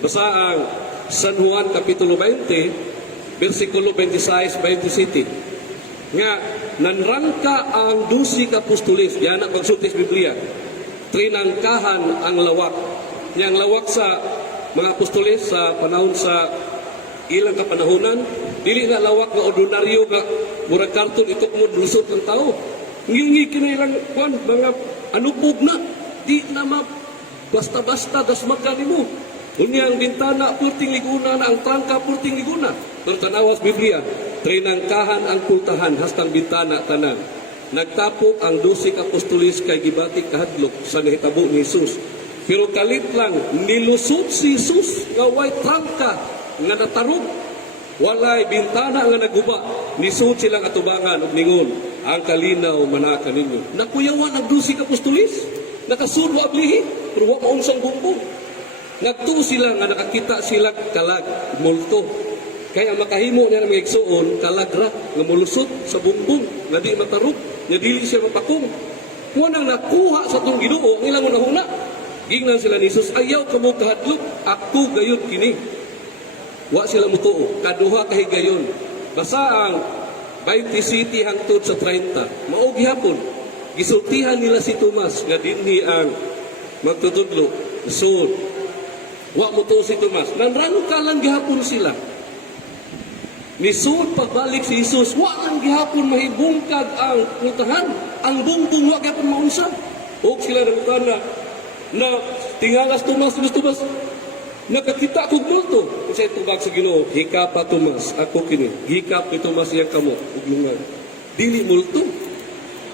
Basa ang San Juan kapitulo 20 bersikulo 26-27 nga nanrangka ang 12 apostoles diyan ang pagsulti sa Biblia. Trinangkahan ang lawak. Yang lawak sa mga apostoles sa panahon sa ilang kapanahonan, dili na lawak nga ordinaryo nga murag karton ito mo lusot ng tao. Ngingi kinailang kwan, mga anupog na, di na basta-basta dasmagan mo. Unya ang bintana, purting liguna na, ang trangka, purting liguna. Pero tanawas Biblia, trinangkahan ang pultahan, hastang bintana tanan. Nagtapok ang 12 apostolis kay gibatik kahadlok sa nahitabo ni Jesus. Pero kalit lang, nilusot si Jesus nga way trangka, nga natarog, walay bintana nga naguba, nisud silang atubangan ug ningon, ang kalinaw manaka ninyo. Nakuyawan ang 12 apostolis, nakasudo ablihi, pero wa maunsang bumbong. Nagtuo sila nga nakakita sila kalag, multo. Kaya makahimo niya ng mga igsoon, kalagra, nga mulusot sa bumbong, nga di matarog, nga dili siya mapakong. Kung nang nakuha sa itong Ginoo, ang ilang unahuna, gingnan sila ni Jesus, ayaw kamo kahadlok, ako gayon kini. Wa sila mutuo, kaduha kahigayon. Basa ang 27 hangtod sa 30. Maog hapon, gisultihan nila si Tomas nga dinhi ang magtutudlo. So, wa mutuo si Tomas. Nanrangka lang gihapon sila. Nisud pagbalik si Jesus, wa lang gihapon mahibungkag ang pultahan. Ang bumbong wa gihapon maunsa. Og sila nagtana na tingalas Tomas, nakakita ko multo. Kasi tubag sa Ginoo, hika pa Tomas, ako kini. Hikap ni Tomas iyang kamo, uglungan. Dili multo.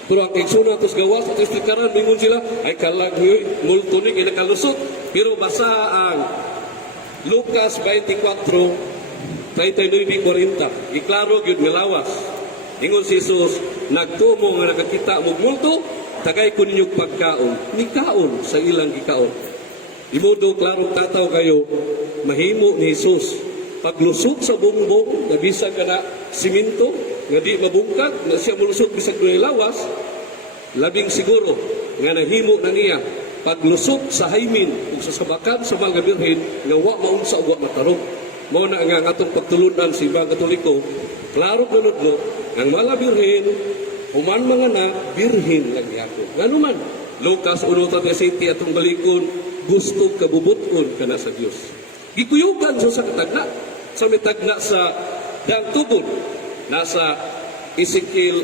Pero ang kagsuna tos gawas at istikaran, mingon sila, ay kalag multo ni kinakalusot. Pero basa ang Lucas 24:39-40. Iklaro gyud nga lawas. Ingon si Jesus, nagtumo nga nakakita mo multo, tagay ko ninyong pagkaon. Nikaon sa ilang gikaon. Imodo, klarong tataw kayo, mahimo ni Jesus. Paglusot sa bumbong, na bisag ka na siminto, nga di mabungkag, na siya mulusot bisag doon lawas, labing siguro, nga nahimo na niya, paglusot sa haymin, ug sa sabakan sa mga birhen, nga wa maunsa o wa matarong. Mao na nga atong pagtulunan si mga Katoliko, klaro kanudlo, ang mga birhen, human mga na, birhen lang yako. Nga naman, Lucas 1:37 atong balikon, gusto kabubuton ka na sa Diyos. Gikuyugan sa katagna. Sa may tagna sa daang tubod. Nasa Ezekiel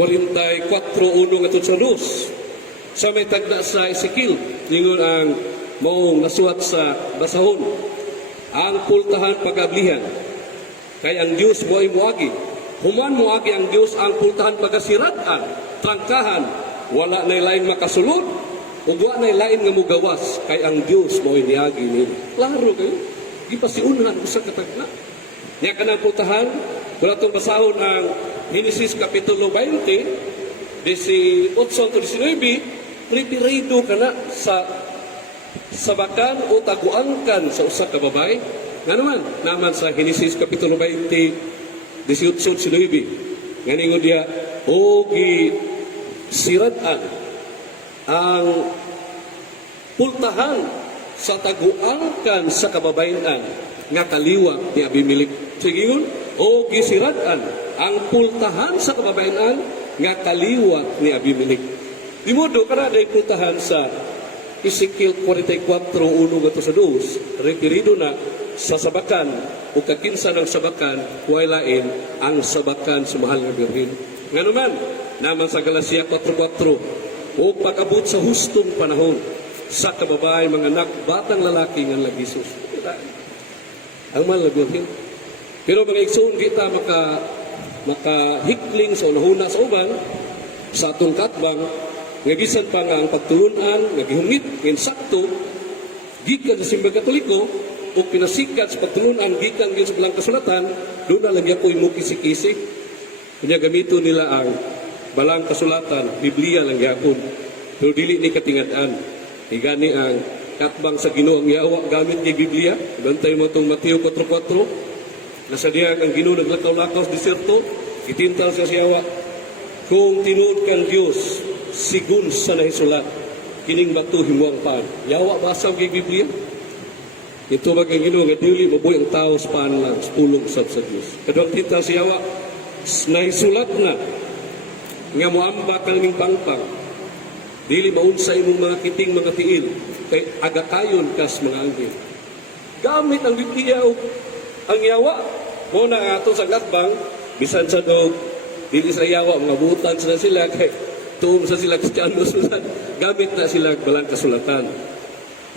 44:1 at sa 2. Sa may tagna sa Ezekiel, ningon ang maong nasuwat sa basahon. Ang pultahan pagablihan. Kay ang Diyos mo ay muagi. Human muagi ang Diyos ang pultahan pagasiratan, trangkahan, wala na lain makasulod, ug wa na lain nga mugawas kay ang Dios mao niagi nila. Klaro kayo. Gipasiunhan usa ka tagna. Nya kanang putahan, wala tong basahon ang Genesis kapitulo 20, 18-19, prepirado kana sa sabakan o taguangkan sa usa ka babay. Nga naman sa Genesis kapitulo 20, 18-19. Nga ningon diha, o gi sirad-an ang pultahan sa taguangkan sa kababayan nga kaliwa ni Abimelech. Sigingon, o gisirad-an ang pultahan sa kababayan nga kaliwat ni Abimelech. Di modo kana day putahan sa Ezekiel 44:1 gato sa 2, referido na sa sabakan o kakinsa ng sabakan, huwag lain ang sabakan sa mahal na Birhen. Nga naman, naman sa Galacia 4:4, o pag-abot sa hustong panahon sa kababae mga anak, batang lalaki ng lagisos. Ang mahal na Birhen. Pero mga igsoon, kita makahikling sa unahuna sa uban, sa atong katbang, nga bisan pa nga ang pagtulunan, nga gihungit, insakto, gikan sa simbang katoliko, o pinasikat sa pagtulunan, gikan sa bilang kasulatan, doon na lang ako imukisi-kisi. Kanya gamito nila ang balang kasulatan, Biblia lang yapon. Pero dili ni katingad-an. Igani ang katbang sa Ginoo ang yawa gamit ni Biblia. Bantay mo itong Mateo 4:4. Nasa diyan ang Ginoo naglakaw-lakaw sa diserto, itintal sa siyawa. Kung tinuod kang Dios, sigun sa nahisulat, kining bato himuang paan. Yawa basaw kay Biblia. Ito bagang Ginoo nga dili mabuhi ang tao sa paan lang, sa pulong usab sa Dios. Kadang tintal sa yawa, nahisulat na nga moamba ka naming pangpang. Dili maunsa imong mga kiting mga tiil, kay agakayon kas mga anghel. Gamit ang Biblia o ang yawa. Muna nga ito sa katbang, bisan sa dog, dili sa yawa, mga butan sila kay tuong sa sila Kristiyano sulat. Gamit na sila balang kasulatan.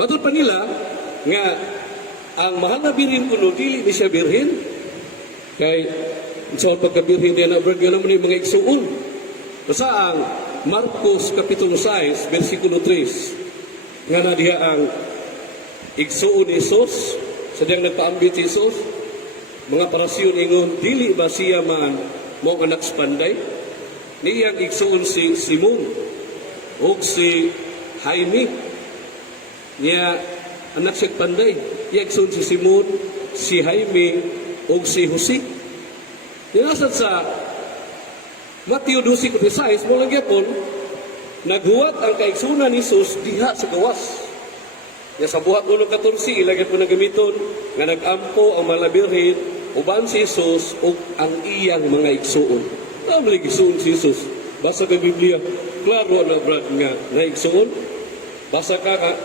Matod pa nila, nga ang mahal na birhen kuno, dili ni siya birhen. Kay, sa pagkabirhen niya na birhen naman yung mga igsuon. Basta ang Marcos Kapitulo 6, versikulo 3, nga na diha ang igsuon ni Jesus, sadyang nagpaambit si Jesus, mga parasyon ingon, dili ba siya man mong anak sa panday? Niyang igsuon si Simon o si Jaime, niya anak siya panday. Igsuon si Simon, si Jaime o si Jose. Ninasad sa Mateo 12:16, mo lang yapon, naghuwat ang kaigsunan ni Jesus diha sa gawas. Ya sa buhat 1:14, ilagay po na gamiton, nga nag-ampo ang mga birhen, uban si Jesus o ang iyang mga igsuon. Ano mga igsuon si Jesus? Basa ka Biblia, klaro na brad nga na igsuon. Basa ka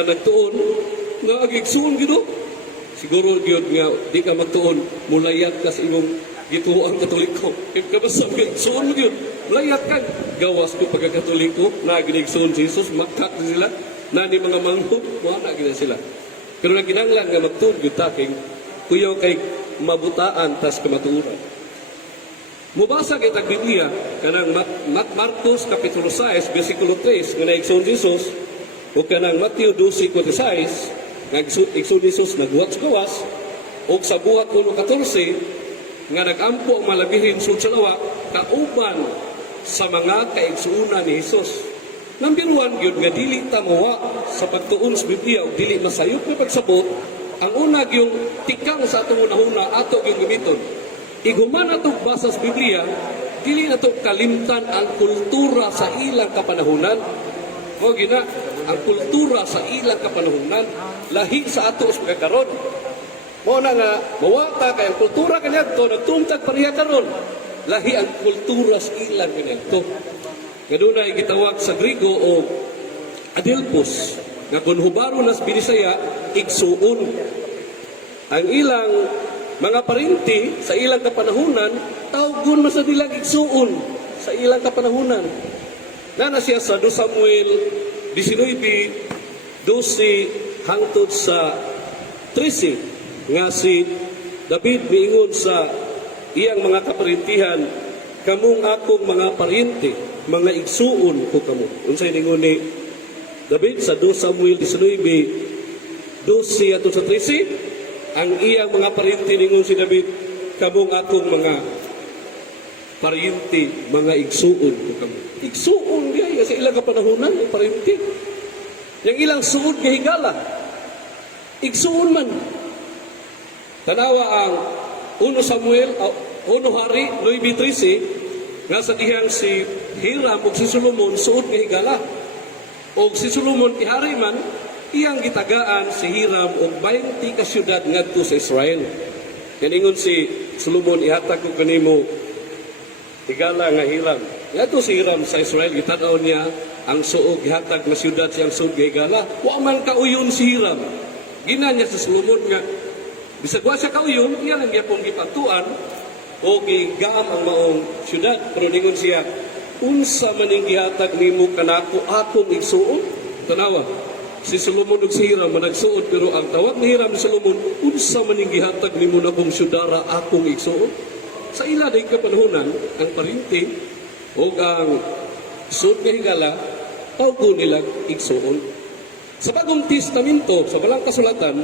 nagtuon, nga ag-igsuon gino. Siguro gyud nga di ka magtuon, mulayat ka sa imong gituo ang Katoliko. Kabasa ka igsuon mo gyud. Mulayat ka. Gawas ko pagka-Katoliko, na ginigsuon si Jesus, makak sila. Nani mga manghod, wala gina sila. Pero naginanglan nga magtuon gyud taking kuyaw kay mabutaan tas kamatuoran. Mubasa kay tag Biblia kanang Marcos Kapitulo 6 versikulo 3 nga naigsoon Jesus o kanang Mateo 12:16 nga igsoon Jesus naghuwat sa gawas o sa buhat 1:14 nga nagampo ang malabihin sud sa lawa kauban sa mga kaigsuonan ni Jesus. Number 1 gyud nga dili ta mawa sa pagtuon sa Biblia o dili masayop na pagsabot. Ang una yung tikang sa atong unahuna ato yung gamiton. Iguman ato basa sa Biblia, dili nato kalimtan ang kultura sa ilang kapanahunan. O gina, ang kultura sa ilang kapanahunan lahi sa ato sa pagkakaroon. Mo na nga mawata kay ang kultura kaniadto nagtungtag pareha karon. Lahi ang kultura sa ilang kaniadto. Kaduna gitawag sa Griego o adelpos nga kun hubaro nas Binisaya igsuon. Ang ilang mga parinti sa ilang kapanahunan tawgon man sa dilang igsuon sa ilang kapanahunan. Na siya sa 2 Samuel 19:12 hangtod sa 13 nga si David miingon sa iyang mga kaparintihan, kamong akong mga parinti, mga igsuon ko kamo. Unsay ningon ni David sa 2 Samuel 19:12 ato sa 13, ang iyang mga parinti ningon si David, kamong akong mga parinti, mga igsuon ko kamo. Igsuon diay sa ilang kapanahunan ng parinti. Yang ilang suod nga higala. Igsuon man. Tanawa ang 1 Samuel, 1 Hari 9:13 nga sa dihang si Hiram o si Solomon suod nga higala. O si Solomon ihari man, iyang gitagaan si Hiram og 20 ka syudad ngadto sa Israel. Kaningon si Solomon, ihatag ko kanimo higala nga Hiram. Yato si Hiram sa Israel, gitanaw niya ang suog gihatag na siyudad siyang suog gigala. Wa man kauyon si Hiram. Gina niya sa Solomon nga, bisag wa siya kauyon, iyan ang yapong gipatuan o gigaam ang maong siyudad. Pero ningon siya, unsa maning gihatag nimo kanako akong igsuon? Tanawa, si Solomon ug si Hiram managsuod, pero ang tawag ni Hiram ni Solomon, unsa maning gihatag nimo na kong syudara akong igsuon? Sa ila day kapanahonan, ang parinti o ang suod nga higala, tawgo nila igsuon. Sa Bagong Testamento, sa Balang Kasulatan,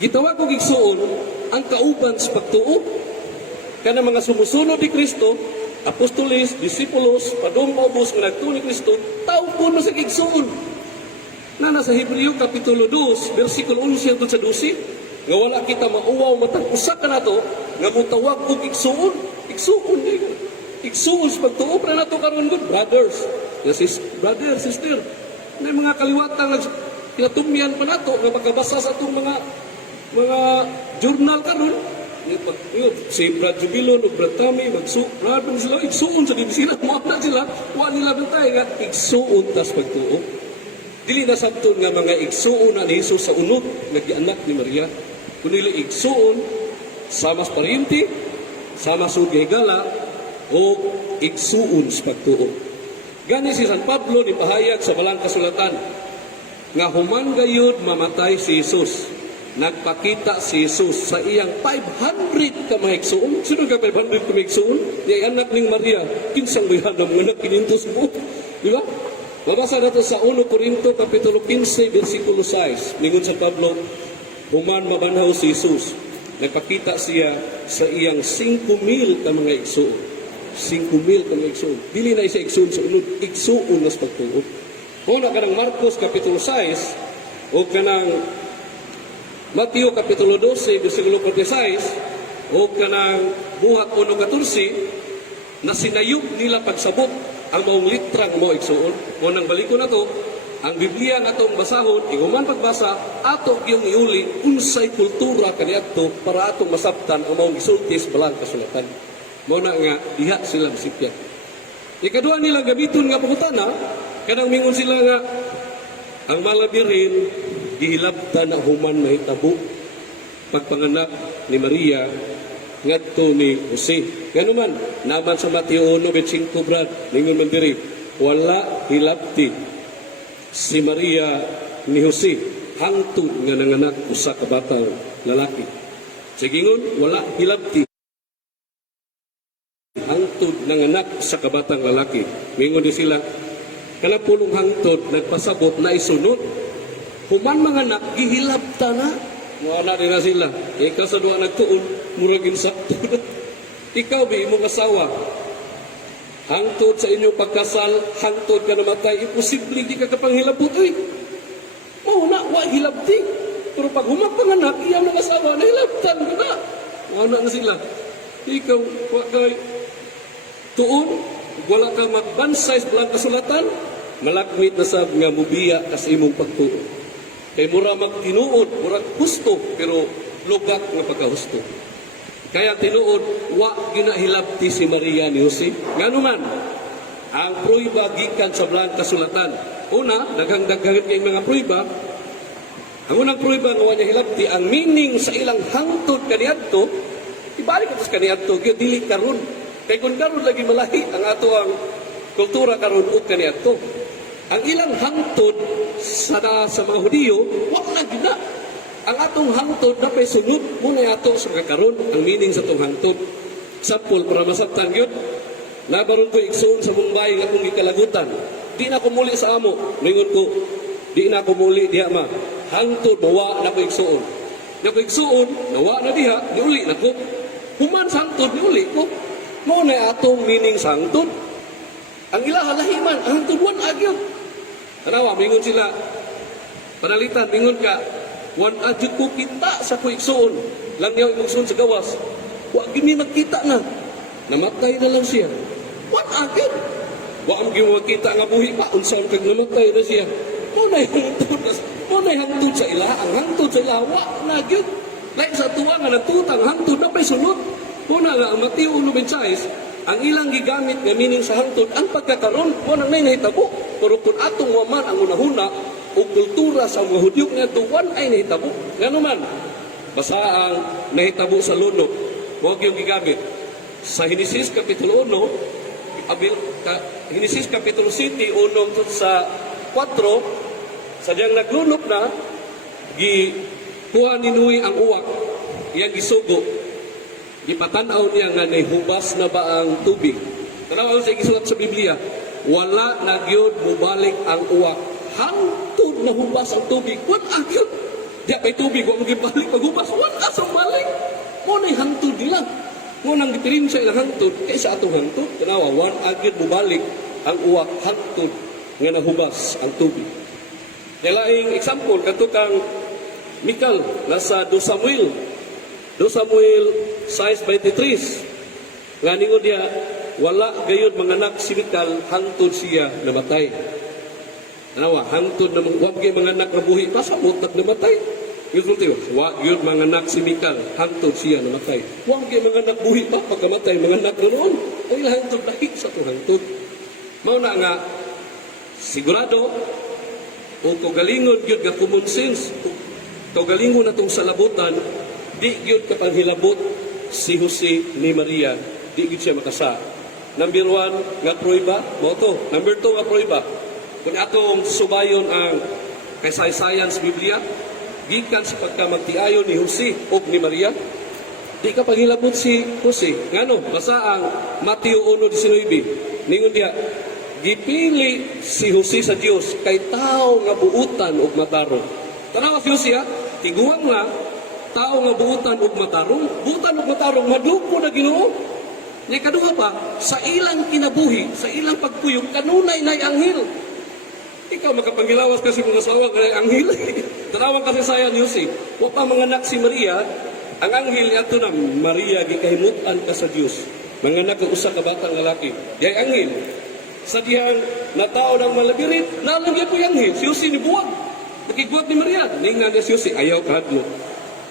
gitawag og igsuon ang kauban sa pagtuo. Kana mga sumusunod ni Kristo, apostoles, disipulos, padung maubos nga nagtuo ni Kristo, tawgo na sa igsuon. Na nasa Hebreo Kapitulo 2, versikulo 11 hangtod sa 12, nga wala kita mauwaw matag usa ka nato nga mutawag og igsuon. Igsuon di ka. Igsuon sa pagtuo para nato karon good brothers. Yes, brother, sister. Na mga kaliwatang pinatumyan pa nato nga magkabasa sa atong mga journal karon. Si Brad Jubilon o Brad Tommy magsuon sila igsuon sa sila mo na sila wa nila bantay nga igsuon tas pagtuo. Dili na sabton nga mga igsuon na ni Jesus sa unod nga gianak ni Maria. Kunili igsuon sama sa parinti, sama sa higala o igsuon sa pagtuo. Gani si San Pablo ni pahayag sa Balang Kasulatan nga human gayud mamatay si Jesus. Nagpakita si Jesus sa iyang 500 ka mga igsuon. Sino ka 500 ka mga igsuon? Yung anak ni Maria, kinsang rihan ng mga anak 500 mo. Di ba? Mabasa natin sa 1 Corinto Kapitulo 15, versikulo 6. Ningon sa Pablo, human mabanhaw si Jesus. Nagpakita siya sa iyang 5,000 ka mga igsuon. 5,000 ka mga igsuon. Dili na isa igsuon sa unod, igsuon na sa pagtuo. Una ka ng Marcos Kapitulo 6, o ka ng Mateo Kapitulo 12, versikulo 46, o ka ng Buhat 1:14, na sinayop nila pagsabot ang maong litrang mo igsuon. O nang baliko na to, ang Biblia na itong basahon, iguman pagbasa, ato yung iuli, unsay kultura kaniadto para atong masabtan ang maong gisultis Balang Kasulatan. Muna nga, diha sila masipyan. Ikadua nila gabiton nga pangutana, kanang mingon sila nga, ang malabirin, gihilabtan na human mahitabo pagpanganak ni Maria ngadto ni Jose. Ganuman, naman sa Mateo 1:5, brad, ningon man diri, wala hilabti si Maria ni Jose hangtod nga nanganak usa ka bataw lalaki. Sigingon, wala hilabti hangtod nanganak sa kabatang lalaki. Mingon di sila, kana pulong hangtod nagpasabot na isunod. Human mga anak, gihilabta na. Mga anak din na sila. Ikaw sa duwa nagtuon, murag insakto na. Ikaw, bi, imong asawa, hangtod sa inyong pagkasal, hangtod ka namatay, imposible di ka kapanghilabot. Uy, mauna, wa hilabti. Pero pag humagpanganak, iyang mga asawa, nahilabtan ka na. Mga anak na sila. Ikaw, wa kay tuon, wala ka magbansay sa Balang Kasulatan, malakmit na sab nga mubiya kas imong pagtuo. Kay mura magtinuod, mura husto, pero lugat nga pagkahusto. Kaya tinuod, wa ginahilabti si Maria ni Jose. Nganuman, ang pruiba gikan sa Balang Kasulatan. Una, naghangdag-hangit kay mga pruiba. Ang unang pruiba nga wa niya hilabti, ang meaning sa ilang hangtod kaniadto, ibalik atos kaniadto, dili karon. Kay kung karon lagi malahi ang ato ang kultura karon ug kaniadto. Ang ilang hangtod sa mga Hudiyo, wala gina. Ang atong hangtod na pa'y sunod, muna ato sa kakaroon, ang meaning sa itong hangtod. Sampol, para masabtan yun, nabaron ko igsuon sa Mumbai nga akong ikalagutan. Di na ko muli sa amo. Ningon ko, di na ko muli diha ma. Hangtod, nawa na ko igsuon. Na ko igsuon, nawa na diha, niuli na ko. Human sa hangtod, niuli ko. Muna atong meaning sa hangtod. Ang ilahalahiman, ang hangtod, agyo. Tanawa, mingon sila, panalitan, mingon ka, wan adyo ko kita sa kuiksoon, lang niyaw imugsoon sa gawas, wag gini magkita na, namatay na lang siya. Wan agad, wag ang kita nga buhi pa, unsaon kag namatay na siya. Munay hangtod sa ila, ang hangtod sa ila, wag na agad. Lain sa tuwa nga nagtutang, hangtod na pa'y sunod. Muna nga, ang Mateo 1:6, ang ilang gigamit nga meaning sa hangtod ang pagkakaroon mo nang may nahitabo. Pero kung atong waman ang unahuna o kultura sa mga Hudyo nga tuwan ay nahitabo. Ngano man, basta ang nahitabo sa lunok, huwag yung gigamit. Sa Henesis Kapitulo 1, Henesis Kapitulo 7, 1 sa 4, sadyang naglunok na, kuha ni Noe ang uwak, iyang gisugo, ipatanaw niya nga nahubas na ba ang tubig. Tanaw sa gisulat sa Biblia, wala na gyud mubalik ang uwak. Hangtod na hubas ang tubig. What agyud? Diya kay tubig, wala gibalik paghubas. Wala sa balik. Mo na hangtod nila. Mo nang diferensya ilang hangtod kaysa atong hangtod. Tanawa, wala agyud mubalik ang uwak hangtod nga nahubas ang tubig. Laing example, kanto kang Mikal, nasa 2 Samuel 6:23. Nga ningon dia, wala gayud manganak si Mikal hangtod siya namatay. Anawa, hangtod na wag gay manganak na buhi, pasamot namatay. Yun wa yun manganak si Mikal hangtod siya namatay. Wag gay manganak buhi pa pagkamatay manganak na noon. Ay hangtod lahi sa to hangtod. Mao na nga sigurado o kagalingon gyud nga common sense. Kagalingon natong salabutan, di gyud kapanghilabot si Jose ni Maria, di gyud siya makasa. Number 1 nga prueba, mo to. Number 2 nga prueba. Kung atong subayon ang kasaysayan sa Biblia, gikan sa pagkamagtiayon ni Jose o ni Maria, di ka panghilabot si Jose. Ngano? Basa ang Mateo 1:19. Ningon diha, gipili si Jose sa Dios kay tao nga buutan ug matarong. Tanawa si Jose, tiguang nga tao nga buutan ug matarong, madlupo na Ginoo. Nya kaduha pa, sa ilang kinabuhi, sa ilang pagkuyog kanunay nay anghel. Ikaw makapanghilawas kasi kung asawa ka ng anghel. Tanawang kasi saya ni Jose, wa pa manganak si Maria, ang anghel ato na Maria gikahimutan ka sa Dios. Manganak ang usa ka batang lalaki. Di ay anghel. Sa dihang natao ng malabirit, nalagyan ko yung anghel. Si Jose ni buwag. Nakigbuwag ni Maria. Ningan niya si Jose, ayaw kahadlo.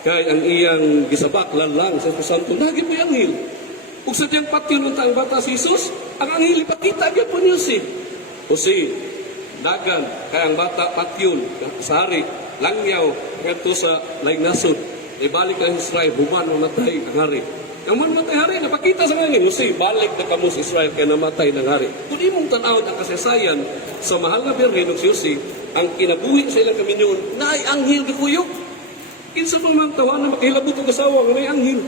Kaya ang iyang gisabak, lalang sa Santo, naging po yung anghel. Kung sa diyang patyon ng taong bata si Jesus, ang anghel ipakita niya po ni Jose. Jose, dagan, kaya ang bata patyon, sa hari, langyaw, kanto sa laing nasod. Ibalik ang Israel, human matay ang hari. Ang matay hari, napakita sa ngayon, Jose, balik na kamo sa Israel kaya namatay ng hari. Kung imong tanawin ang kasaysayan sa mahal na birhen ng si Jose, ang kinabuhi sa ilang kaminyoon, na ay anghel gikuyok. Kinsa pang mga tawa na makahilabot ang kasawa, nga may anghel.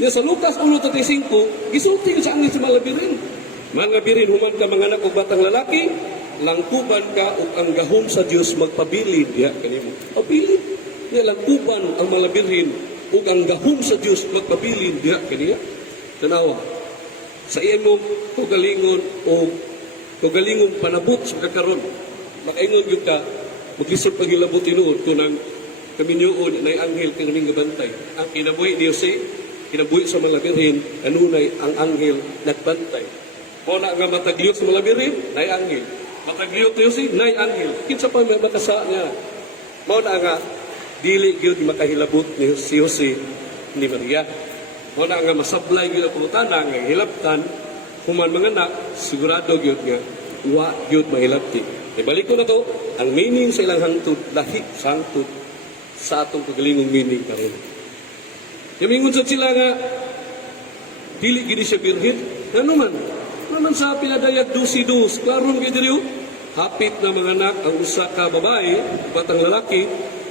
Yan sa Lucas 1:35, gisulti sa anghel sa malabirin. Mga birin, human ka mga anak o batang lalaki, langkuban ka o ang gahom sa Diyos magpabilin. Ya, kanimo. Pabilin. Ya, langkuban ang malabirin o ang gahom sa Diyos magpabilin. Ya, kaniya. Tanawa. Sa iyan mo, kugalingon o kugalingon panabot sa kakaroon. Makaingon yun ka, maglisod pagilabot tinuod kung ang kaminyoon na anghel kanyang gabantay. Ang kinabuhi ni Jose, kinabuhi sa malabirin, anunay ang anghel nagbantay. O na nga matagliyot sa malabirin, na anghel. Matagliyot ni Jose, na anghel. Kinsa pa may makasa niya. O na nga, dili yun makahilabot ni si Jose ni Maria. O na nga masablay yun ang putana, nga hilabtan, human mga anak, sigurado yun nga, wa yun mahilabti. Ibalik ko na to, ang meaning sa ilang hangtod, lahi sa hangtod, sa atong pagalingong meaning karon. Yamingon sa sila nga, dili gini siya birhen. Ano man? Naman sa pinadayag dusi-dus, klaron gini hapit na mga anak ang usa ka babae, batang lalaki,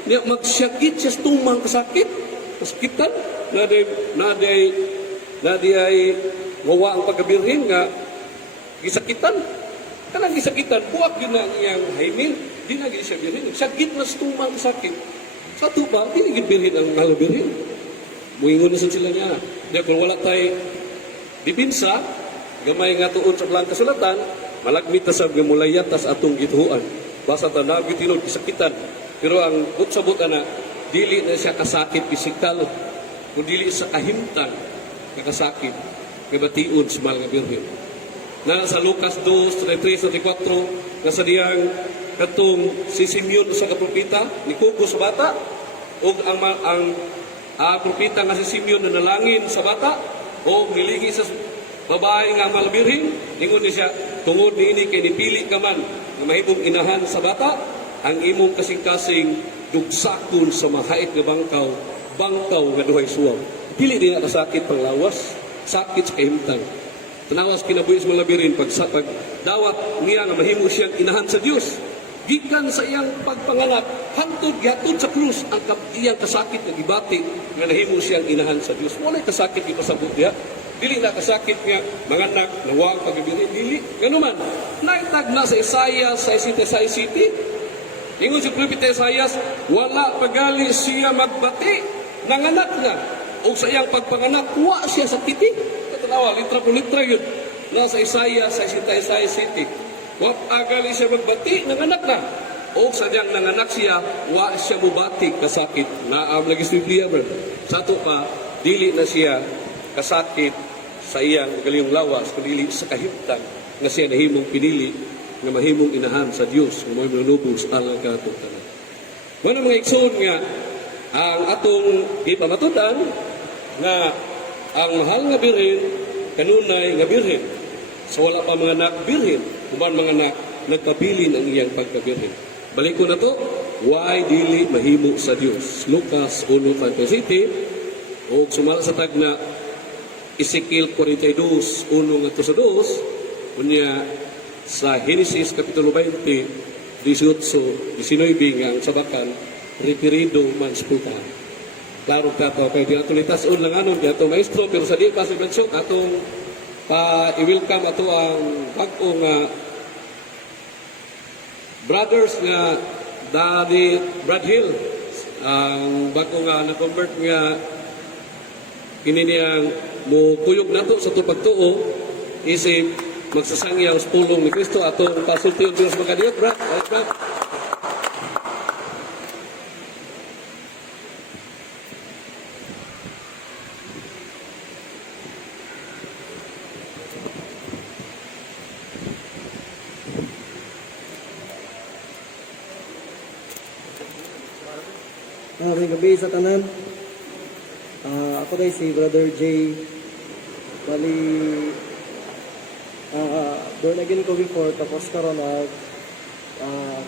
niya magsyakit siya tumang kasakit, kasakitan, na di ay mawa ang pagkabirhen nga, gisakitan. Kanang gisakitan, buwag yun na iyang haimin, di na gini siya birhen. Sakit na tumang kasakit. Sa tuba, di na birhen ang malabirhen. Muingon na sila niya. Diya kung wala tayo dipinsa, gamay nga tuon sa Blanca Sulatan, malagmit na sa gamulayat tas atong gituhuan. Basta tanawag itinod, kisakitan. Pero ang utsabot na, dili na siya kasakit pisikal, kung dili sa kahimtang kakasakit, kabatiun sa mahal nga birhen. Na sa Lucas 2:33-34, na sa diyang katong si Simeon sa kapropita, ni Kuko sa bata, o ang propita nga si Simeon na nalangin sa bata, o babae nga malabirhin, ingon ni siya, tungod niini kay nipili ka man, nga mahimong inahan sa bata, ang imong kasing-kasing dugsakon sa mahait nga bangkaw nga duhay suwaw. Pili din na kasakit panglawas, sakit sa kahimtang. Tanawas kinabuhi sa mga labirin, pag dawat niya nga mahimo siyang inahan sa Dios, gikan sa iyang pagpanganak, hantod sa krus ang iyang kasakit nga gibati nga nahimo siyang inahan sa Dios. Walay kasakit ipasabot diha. Dili na kasakit nga mga anak na wag pagabili dili. Ganuman, naitag na sa Isaiah 6:7. Ingon si Propeta Isaiah, wala pagali siya magbati ng anak niya. O sa iyang pagpanganak, wa siya sa titi. Katanawa, litra po litra yun. Nasa Isaiah 6:7. Wa pagali siya magbati ng anak na. O sa diyang nanganak siya, wa siya mubati kasakit. Naam lagi sa Biblia, bro. Sa ito pa, dili na siya kasakit sa iyang galiyong lawas, kundi sa kahimtang nga siya nahimong pinili nga mahimong inahan sa Dios nga mo'y manubos alang katong tanan. Muna mga igsoon nga ang atong gipamatudan nga ang mahal nga birhen kanunay nga birhen. Sa wala pa mga anak birhen, uban mga anak nagpabilin ang iyang pagkabirhen. Balik ko na to, why dili mahimo sa Dios. Lucas 1:27 o sumala sa tag na Ezekiel 42, 1-2, unya sa Genesis Kapitulo 20, 18, 19, nga ang sabakan, referido man sputa. Klaro ka to, kaya di ato litasun lang anon, di ato maestro, pero sa di pa sa bensyon, atong pa-i-welcome ato ang bagong brothers nga Daddy Brad Hill, ang bagong na-convert nga kini niyang mo kuyog nato sa tupagtuo isip magsasangyaw sa pulong ni Kristo atong pasulti ang Diyos magkadiyot, bro. Right, bro? May gabi sa tanan. Ako day si Brother J. Bali, doon again ko before, tapos karon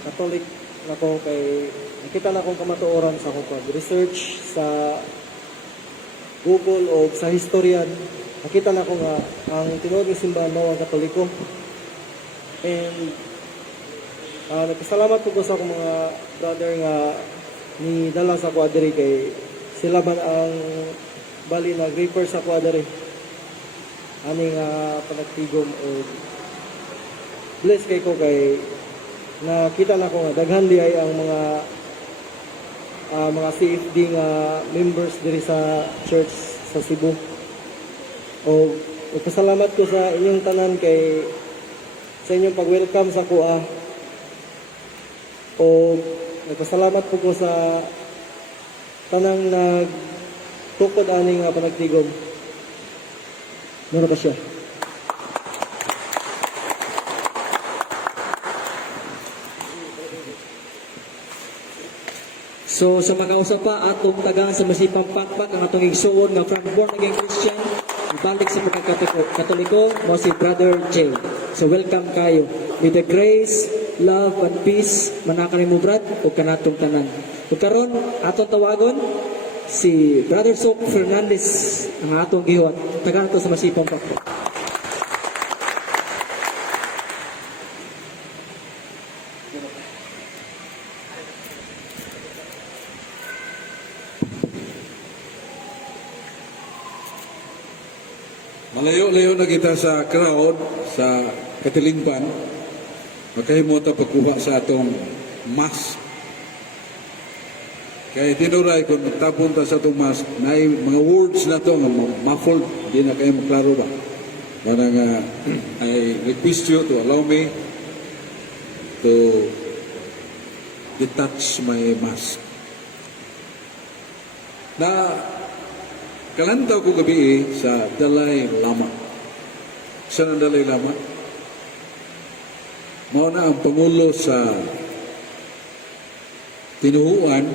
Catholic na ko kay nakita na akong kamatuoran sa akong pag-research sa Google o sa historian. Nakita na ko nga ang tinuod ng simbahan mao ang Katoliko. And nagpasalamat ko sa akong mga brother nga ni dala sa kwadri kay sila man ang bali na graper sa kwadri aning panagtigom o bless kay ko kay nakita na ko nga daghan di ay ang mga CFD nga members diri sa church sa Cebu. O pasalamat ko sa inyong tanan kay sa inyong pag-welcome sa kuha. O nagpasalamat po ko sa tanang nagtukod aning panagtigom. Muna pa siya. So sa mag-ausap pa, atong tagang sa masipang pakpak ang atong igsuon nga from born again Christian, balik sa pagkakatoliko, mo si Brother J. So welcome kayo. With the grace, love, and peace, manakan mo brad, o kanatong tanan. O karon atong tawagon, si Brother Sok Fernandez, ang atong gihuat. Tagaan to sa masipang pakpak. Malayo-layo na kita sa crowd, sa katilingpan, makahimota pagkuha sa atong mask. Kaya tinuray kung magtapon ta sa atong mask, na mga words na to, muffled, di na kayo maklaro ba? Parang I request you to allow me to detach my mask. Na kalantaw ko gabi sa Dalai Lama. Saan ang Dalai Lama? Mao na ang pangulo sa tinuhuan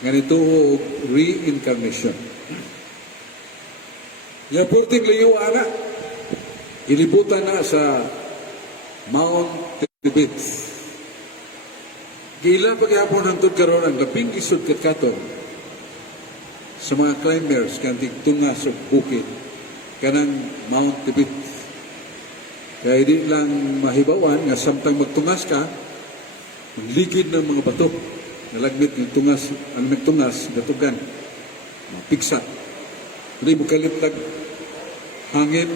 nga nituo og reincarnation. Ya purting layo ana. Ilibutan na sa Mount Tibet. Gila paghapon hangtod karon ang labing isod kat katon sa mga climbers kanting tunga sa bukid kanang Mount Tibet. Kaya di lang mahibawan nga samtang magtungas ka, magligid ng mga bato, nalagmit ng tungas, ang nagtungas, natugan, mapiksa. Hindi mo kalitag hangin,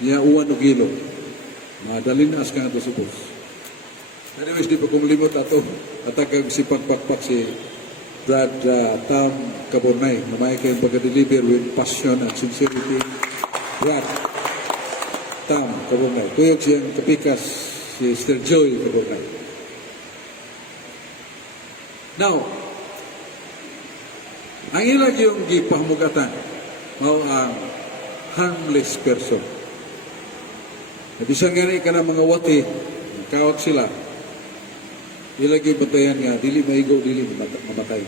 niya uwan o gilo. Madalin as ka nga ito supos. Anyways, di pa kumulimot ato, atakag si pagpakpak si Brad Tam Cabornay, na may kayong pagka-deliver with passion and sincerity. Brad Tam Cabornay. Kuyog siyang kapikas si Sister Joy Cabornay. Now, ang ilag yung gipahmugatan, mao ang harmless person. At isang gani ka ng mga wati, kawat sila, ilag yung batayan nga, dili maigo, dili mamatay.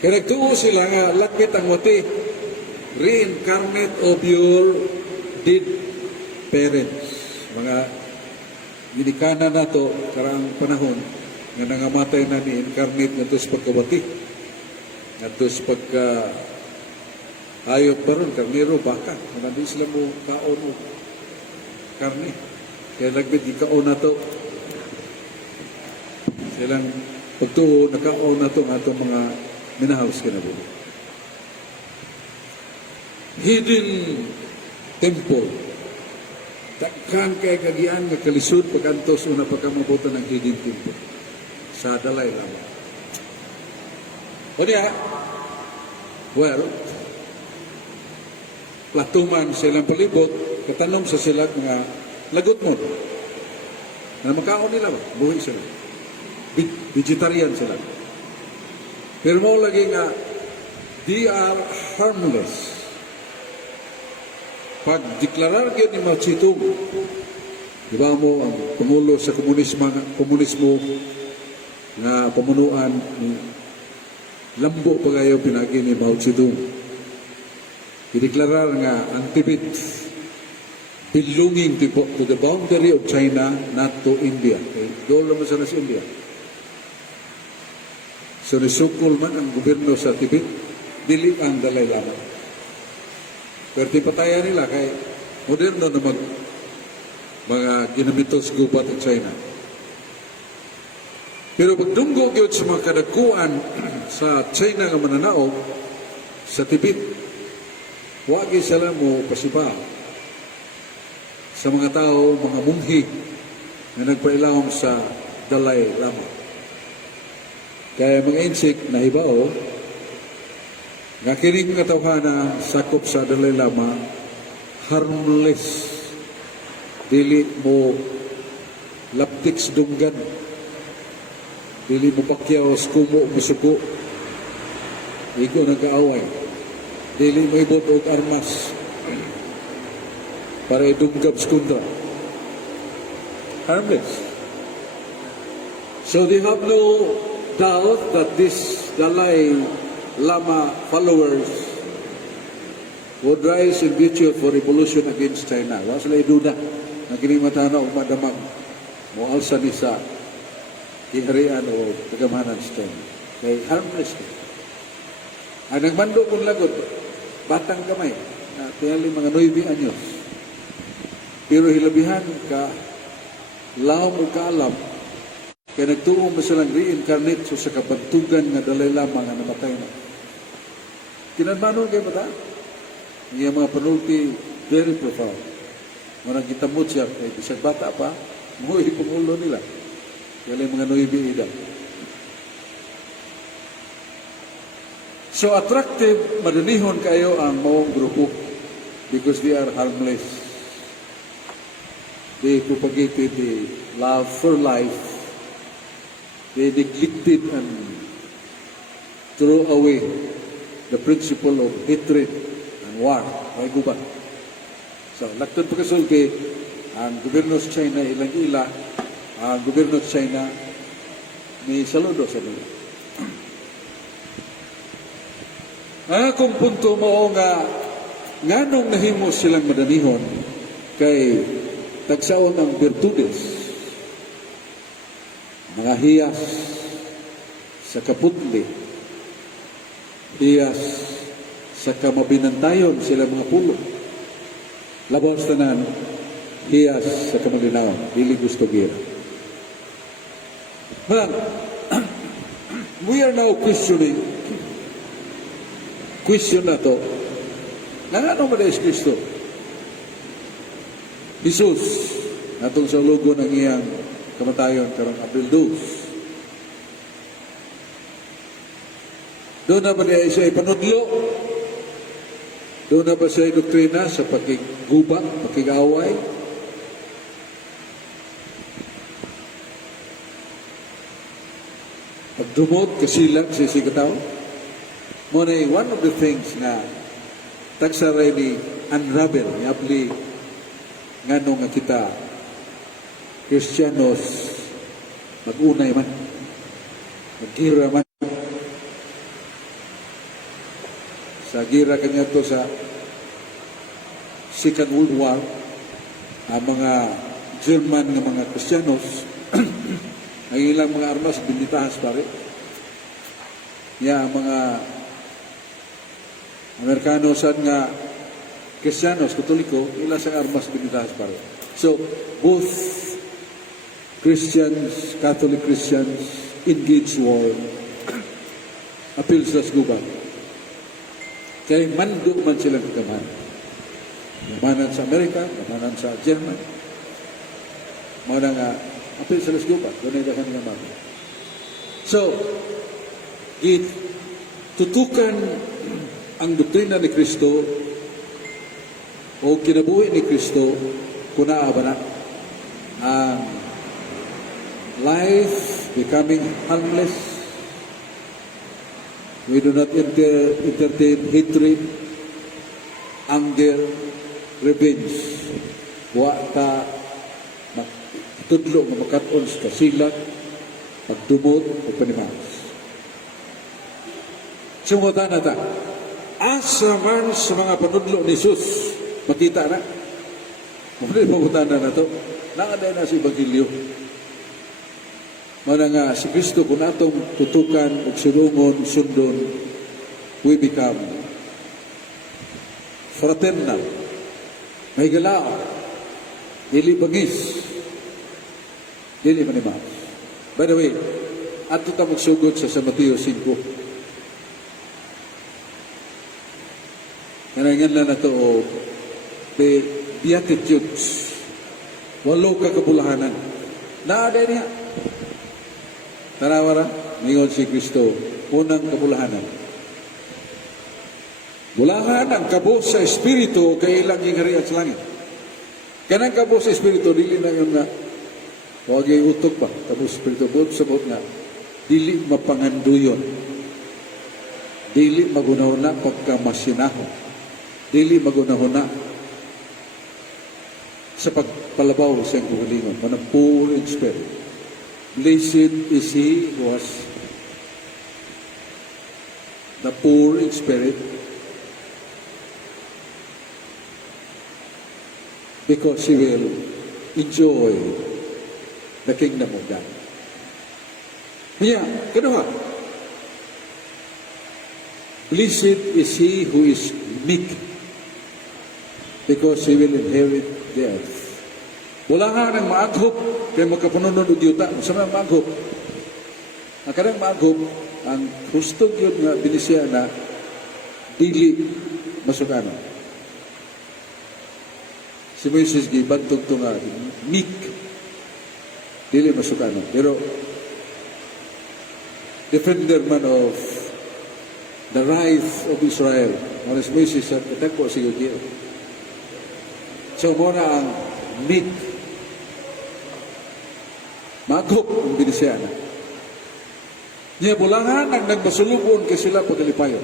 Kaya nagtuo sila nga, lakit ang wati, reincarnate of your dead parents. Mga ginikana na to, karang panahon, nga nangamatay na ni incarnate nga to sa pagkawati. Nga to sa pagka hayop pa ron, karnero, baka. Hindi sila mo kaon o karne. Kaya nagbit ikaon na to. Silang pagtuo, nakaon na to nga itong mga minahouse kinabuhi. Hidden temple. Takkan kay kagian nga kalisod pagkantos una pagkamabutan ng hidden temple sa Dalai Lama. O niya, well, platuman silang palibot, katanong sa sila nga lagot mo. Na makaon nila ba? Buhay sila. Vegetarian sila. Pero mo lagi nga, they are harmless. Pag deklarar yun ni Mao Zedong, di ba mo ang pangulo sa komunismo na pamunuan ni lambo pa kayo pinagi ni Mao Zedong. Ideklarar nga ang Tibet belonging to the boundary of China, not to India. Okay? Doon naman sa India. So nisukol man ang gobyerno sa Tibet, dili ang Dalai Lama. Pero tipataya nila kay moderno na mga ginamitos gubat ng China. Pero pagdunggo yun sa mga kadagkuan sa China nga mananaog, sa Tibet, wagi sila mo pasiba sa mga tao, mga munghi na nagpailawang sa Dalai Lama. Kaya mga insik na hibao, nga kining mga tawhana sakop sa Dalai Lama, harmless. Dili mo laptik sa dunggan. Dili mo pakyaw sa kumo, musuko. Igo nag-aaway. Dili mo ibot og armas para idunggab sa kundra. Harmless. So they have no doubt that this Dalai Lama followers would rise in future for revolution against China. Wa sila iduda na kinimatana o madamag mo alsa ni sa kinharian o kagamanan sa China. Kay harmless. Ang nagmando kong lagot, batang kamay, na tiyali mga 9 anyos. Pero hilabihan ka, lahom o kaalam, kaya nagtuong mo silang reincarnate so sa kabantugan nga Dalai Lama nga namatay na. Kinanmanon kayo ba ta? Yung mga panulti, very profound. Marang kitamot siya, kaya bisag bata pa, muhi pangulo nila. Kaya mga 9 edad. So attractive, madunihon kayo ang maong grupo because they are harmless. They propagated the love for life. They neglected and threw away the principle of hatred and war. May gubat. So, laktod pagkasulti, ang gobyerno sa China, ilang-ila, ang gobyerno sa China, may saludo sa nila. Ang akong punto mo nga nganong nahimo silang madanihon kay tagsaon ang virtudes, mga hiyas sa kaputli, hiyas sa kamabinantayon sila mga pulo, labos tanan hiyas sa kamalinaw, dili gusto gira. Well, we are now question na to, nga ano Marais Kristo? Jesus, natong sa lugo ng iyang kamatayon karong April 2. Doon na ba niya siya ipanudlo? Doon na ba siya doktrina sa pakiguba, pakigaway? Pagdumot, kasilag sa sikataw? Muna one of the things na tagsaray ni unravel, ni apli ngano nga kita Kristiyanos mag-unay man, mag-gira man sa gira kanya to sa Second World War, ang mga German nga mga Kristiyanos ang ilang mga armas binitahas pare ang mga Amerikano sad nga Kristiyanos, Katoliko, ilang sa armas binitahas pare. So both Christians, Catholic Christians engage war, appeal sa gubat. Kaya mandog man silang kagaman. Gamanan sa Amerika, gamanan sa German. Mga nga, appeal sa gubat. Doon ay dakan nga man. So, tutukan ang doktrina ni Kristo o kinabuhi ni Kristo kuna ba na ang life becoming harmless. We do not entertain hatred, anger, revenge. Wa ta tudlo nga makaton sa kasilag, pagdumot o panimaos. Sumutan na ta. Asa man sa mga panudlo ni Jesus, makita na. Muli mabutan na to. Nakaday na si Bagilyo. Mana nga si Kristo kung atong tutukan o sulungon, sundon, we become fraternal. May galao. Dili bangis. Dili manimaos. By the way, ato ta magsugod sa Mateo 5. Kanangan lang na ito o the Beatitudes, 8 kakabulahanan. Naaday niya. Tarawara, ningon si Kristo, unang kabulahanan. Bulahan ang kabo sa Espiritu kay ilang ingarian sa langit. Kanang kabo sa Espiritu, dili na yun nga, huwag yung utok pa, kabo sa Espiritu, buot sa buot nga, dili mapanganduyon, dili magunahon na pagkamasinaho, dili magunahon sa pagpalabaw sa iyang kugalingon. Manang poor in spirit. Blessed is he who has the poor in spirit, because he will enjoy the kingdom of God. Kaya, kaduha, blessed is he who is meek, because he will inherit the earth. Wala ng maaghop kay magkapanunod o diyuta. Sa mga maaghop, ang kanang maaghop, ang hustog yun nga binisya na dili masukano. Si Moises gibantog ito nga meek, dili masukano. Pero defender man of the right of Israel, ang si Moises at katako si Yudhiya. So muna ang meek, magop ang binisya na. Niya bulangan ang nagbasulubon kay sila pagalipayon.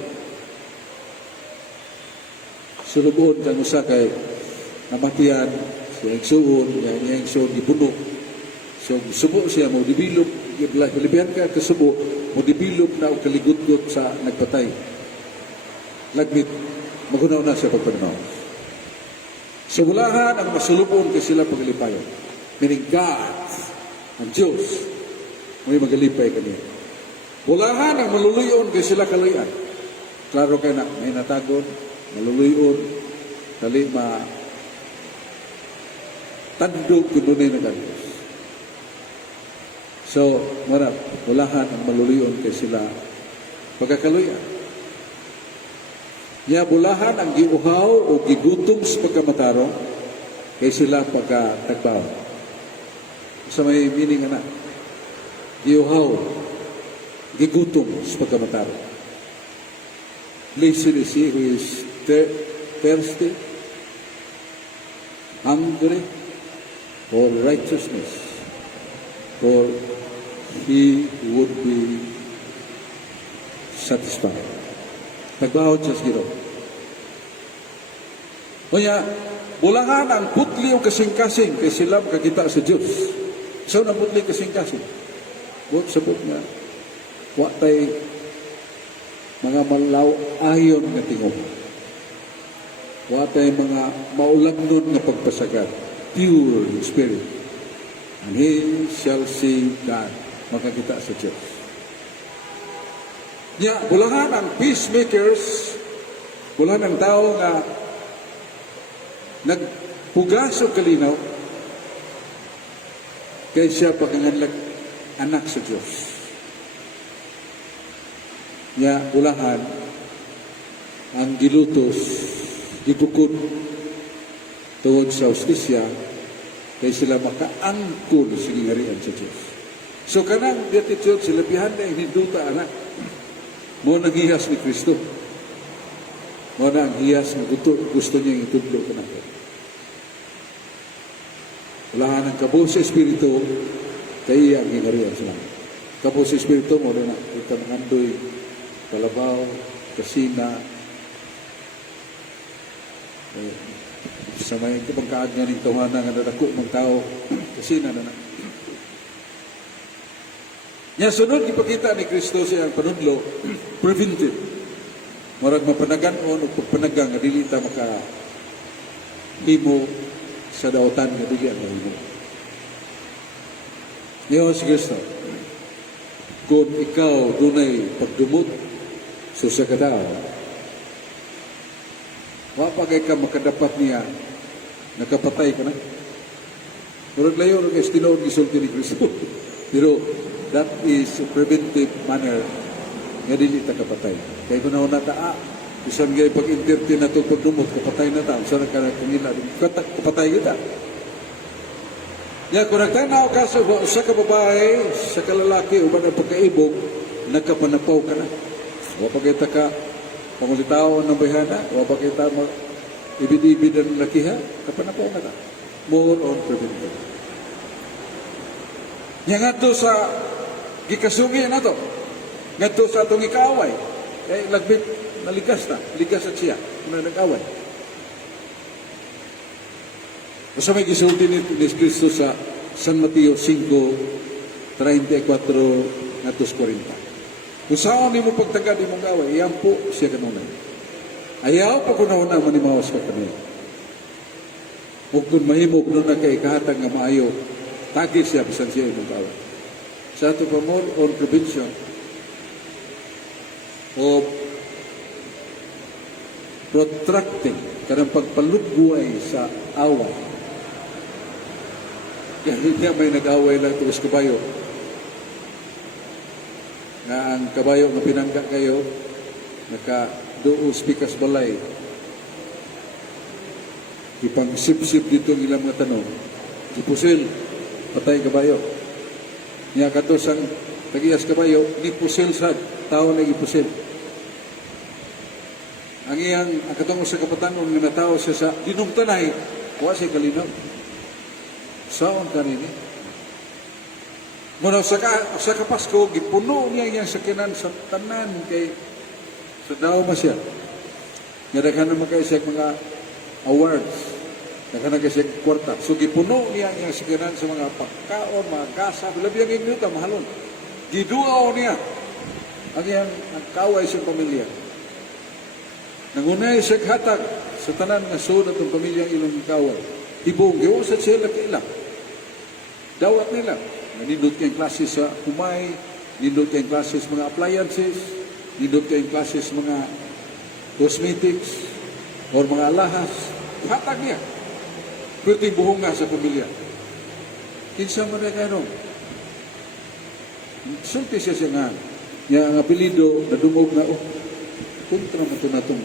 Sulubon kang usa kay namatian, siya igsuon, niya igsuon gibuno. So subo siya mo develop, libihan ka kasubo, mo develop na og kaligutgot sa nagpatay. lagmit magunaw na sa pagpananaw. Sa bulahan ang masulupon kay sila pagalipayon. Meaning God, ang Diyos, may magalipay kaniya. Bulahan ang maluluyon kay sila kaluyan. Klaro kayo na, may natagon, maluluyon, dali tandog kununay na Diyos. So, marap, bulahan ang maluluyon kay sila pagkakaluyan. Ya bulahan ang giuhaw o gigutom sa pagkamataro kay sila pagkatagbaw. Sa may meaning na giuhaw, gigutom sa pagkamataro. Blessed is he who is thirsty, hungry for righteousness, for he would be satisfied. Nagbahod siya sa giro. Kaya, bulahan ang putli o kasing-kasing kay sila makakita sa Diyos. So, na putli kasing-kasing. Buot sabot nga, watay mga malaw ayon nga tingog. Watay mga maulagnon nga pagpasagad. Pure in spirit. And he shall see God. Makakita sa Diyos. Bulahan ang peacemakers, bulahan ang tao nga nagpugas o kalinaw kay siya pagkanganlag anak sa Diyos. Bulahan ang gilutos, gibukod tungod sa justisya kay sila makaangkol sa gingarian sa Diyos. So kanang beatitude sila bihan na hiniduta anak. Mo nang hiyas ni Kristo. Mo na ang hiyas na gusto niya itudlo ka natin. Wala ng kabo sa Espiritu, kaya ang hinarihan sa langit. Kabo sa Espiritu mo na kita mangandoy, kalabaw, kasina, sa may kapagkaag nga ng tawanan nga nadako ng tao, kasina na. Sunod ipakita ni Kristo siyang panudlo, preventive. Marag mapanagan-on o pagpanagang nga dili ta maka himo sa dautan nga dili ang himo. Ngayon si Kristo, kung ikaw dunay pagdumot sa kadao, wapagay ka makadapat niya, nakapatay ka na. Murag layo ng estinoon gisulti ni Kristo. Pero that is a preventive manner nga dili ta kapatay. Kaya kung nauna ta, bisan nga pag-entertain na ito pagdumot, kapatay na ta, saan ka na kangila, kapatay kita. Kung nagtanaw ka sa kababae, sa kalalaki, o ba na pagkaibog, nagkapanapaw ka na. Wapagkita ka, pangulitaw ng bayhana, wapagkita mo, ibid-ibid ang lakiha, kapanapaw na ka. More on preventive. Nga to sa gikasugi na to. Nga to sa itong ikaaway. Lagbit, naligas na. Ligas at siya. Kung nag-away. Basta may gisulti ni Cristo sa San Mateo 5, 34, natos 40. Kung saan ni mo pagtagad imong away, iyan po siya kanunay. Ayaw pa kung nauna manimawas ka kanina. O kung mahimog nun na kay kahatang nga maayo, tagi siya bisan siya imong away. Sa ito pa more on prevention of protracting kanang pagpalugbuay sa away. Kaya hindi may nag-away lang ito sa kabayo. Nga ang kabayo nga pinangga kayo, naka-duos pikas balay. Ipang sip-sip dito ang ilang mga tanong. Ipusil, patay kabayo. Niya kato sang tagiyas kabayo, ni pusil sa tao na ipusil. Ang iyang katong sa kapatanon nga natao siya sa dinungtanay, kuha siya kalinaw. Saon ka rin eh. Muna sa kapasko, gipuno niya iyang sakinan sa tanan kay sa daw ma siya. Nga daghan naman kayo siya mga awards. Daghan na kayo siya kwarta. So gipuno niya iyang sakinan sa mga pagkaon, mga kasa. Bilabiyang inyuta, mahalon. Giduaw niya ang iyang kaway sa pamilya. Nangunay siya hatag sa tanan nga sud atong pamilyang ilang kawal. Tibong giusad sila kailang. Dawat nila. Nindot kayong klase sa humay, nindot kayong klase sa mga appliances, nindot kayong klase sa mga cosmetics, or mga alahas. Hatag niya. Pero tibuhong nga sa pamilya. Kinsa man na gano'n. Sulti siya siya nga. Nga ang apelido na dumog na, kontra mo ito na itong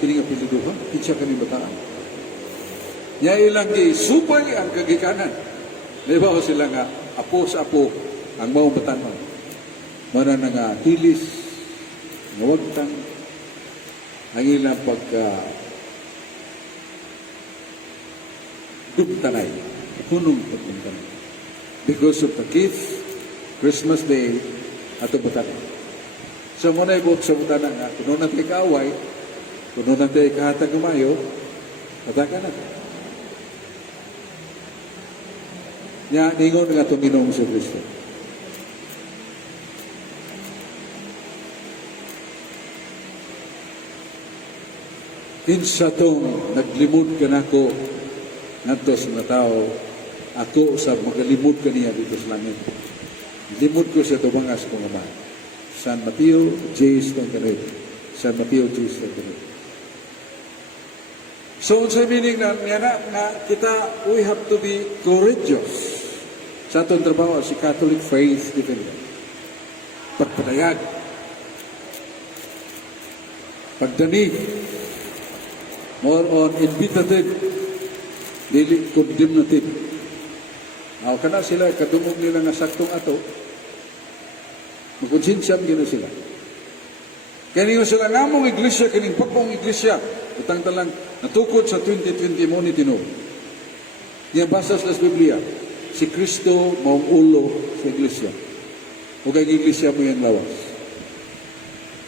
kining apelido ha? Kinsa ka ni bataan. Nya ilang supay ang kagikanan. Diba ko sila nga, apo sa apo, ang maong batanon. Mana na nga hilis, ngawagtang, ang ilang dumtanay, punong pagdumtanay. Because of the gift, Christmas Day, ato batanon. So muna ibot sa batanon nga, kuno natin kaaway, kuno natin kahatag umayo, katakan natin. Nya ningon nga itong Ginoong sa Kristo. Kinsa tong naglimod ka nako ngadto sa mga tao, ako sa magalimod ka niya dito sa langit. Limod ko sa tubangas kong ama. San Mateo, J. Stonkaret. San Mateo, J. Stonkaret. So, sa meaning na kita, we have to be courageous. Sa atong trabaho, si Catholic Faith Defender. Pagpadayag. Pagdanig. More on invitative. Dili condemnative. Aw kana sila, kadungog nila nga saktong ato. Magkonsinsyam gina sila. Kaya sila ngamong iglesia, kining pagpong iglesia. Utang talang natukod sa 2020 mo ni Tino. Yan basa sa Biblia. Si Kristo maong ulo sa iglesia. O kay iglesia mo yan lawas.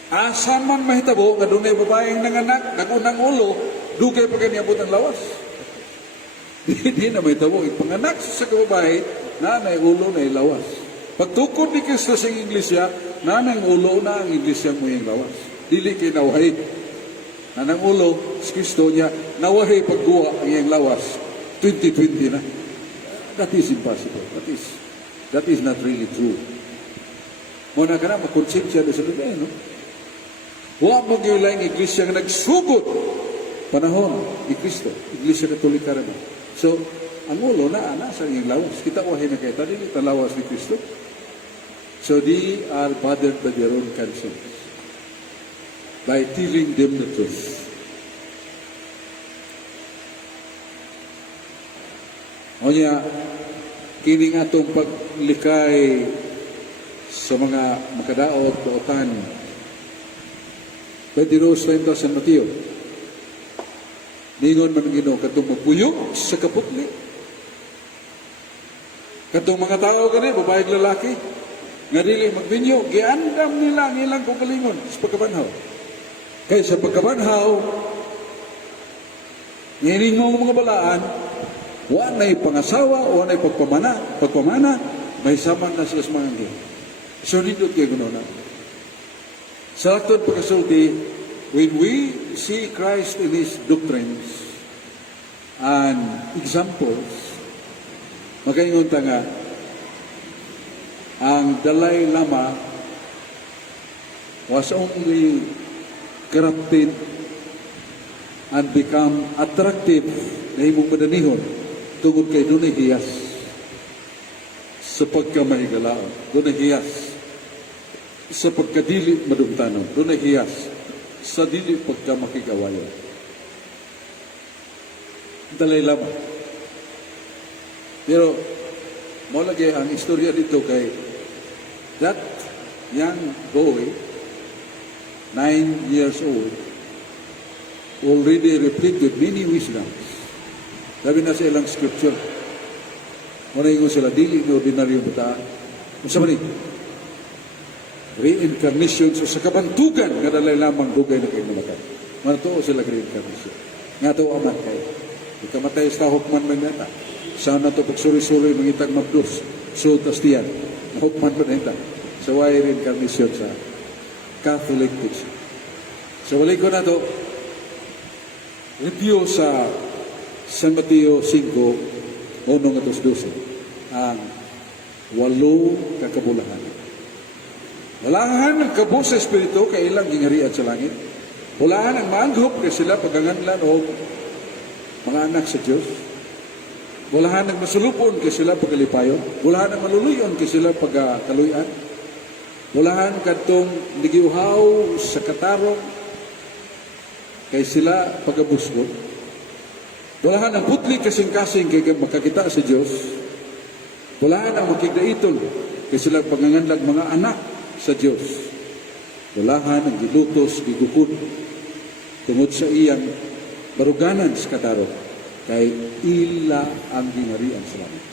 Asa man mahitabo, nga doon ay babaeng nanganak, nagunang ulo, dugay pa kaniabot ang lawas. Hindi na mahitabo. Ipanganak sa kababae, nanay ulo na lawas. Pagtukod ni Kristo sa iglesia, nanay ulo na ang iglesia mo yung lawas. Dili kay nawahay. Nanang ulo, si Kristo niya, nawahay pagguwa ang iyang lawas. 2020 na. That is impossible. That is not really true. Muna ka na, makonsensya na sa lugar, no? Huwag mo giulay ang iglesia nga nagsugod panahon ni Kristo. Iglesia Katolika rin. So, ang ulo na, nasa iyang lawas. Kita wahay na kayo, tadi kita lawas ni Kristo. So, they are bothered by their own conscience. By telling them the truth. O niya, kining atong paglikay sa mga makadaot, dautan, Pedro 30 San Mateo. Ningon man ang Ginoo katong magpuyok sa kaputli. Katong mga tao gani, babae lalaki, nga dili magbinyo, giandam nila ang ilang kugalingon sa pagkabanhaw. Kaya sa pagkabanhaw, ngining mga balaan, wanay pangasawa, wanay pagpamana, may saman na sila sa mga angin. So, nindot kayo gano'n na. Sa aktod pagkasulti, when we see Christ in His doctrines and examples, magayon nga, ang Dalai Lama was only corrupted and become attractive na imong madanihon tungod kay dunay hiyas sa pagkamahigalaon, dunay hiyas sa pagkadili madumtanon, dunay hiyas sa dili pagkamakigawayon. Dalai Lama. Pero mo lagi ang istorya dito kay that young boy 9 years old already replete with many wisdoms. Sabi na sa ilang scripture, muna yung sila, dili na ordinaryong bataan. Kung sa mani, reincarnation so, sa kabantugan nga dalay lamang dugay na kayo namatay. Manatuo sila reincarnation. Nga to aman kayo. Ikamatay sa hukman man neta. Sana to pagsuri-suri mangitag mabdos. So, tastiyan. Hukman man neta. Sa way reincarnation sa Catholic teaching. So, balik ko na to. review sa San Mateo 5, 1-12, ang 8 kakabulahan. Walaan ang kabo sa Espiritu, kailang gingarian sa langit. Walaan ang maanghop kay sila paganganlan o mga anak sa Diyos. Walaan ang masulupon kay sila pagkalipayon. Walaan ang maluluyon kay sila pagkaluyan. Walaan kadtong nagiuhaw sa katarong kay sila pagabusgon. Walaan ang putli kasing-kasing kay makakita sa Diyos. Walaan ang makigdaitol kay sila paganganlag mga anak sa Diyos. Walaan ang gilutos, gigukod tungod sa iyang baruganan sa katarong kay ila ang gingharian sa langit.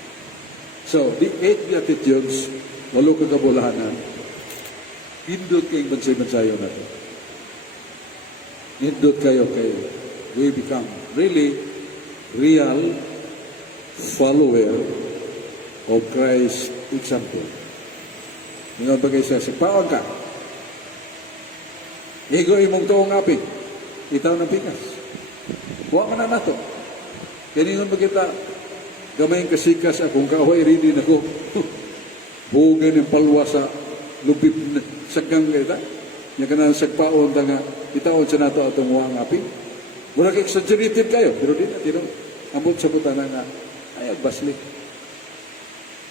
So, the 8 Beatitudes, 8 kagabulahanan, hindot kayong bansay-bansayo natin. Hindot kayo kay we become really real follower of Christ's example. Ngayon bagay siya, sigpaon ka. Igo imong tuong apig, itaw ng pikas. Huwag man na nato. Kaningon ba kita, gamayang kasikas akong kahoy, rini na ko. Bugan yung palwa sa lupip na sagang kita. Yung ka na sagpaon nga, itaon sa nato atong huwang apig. Mura ka-exaggerated kayo, pero di na, tinong, ambot sa butana nga, ay agbasli.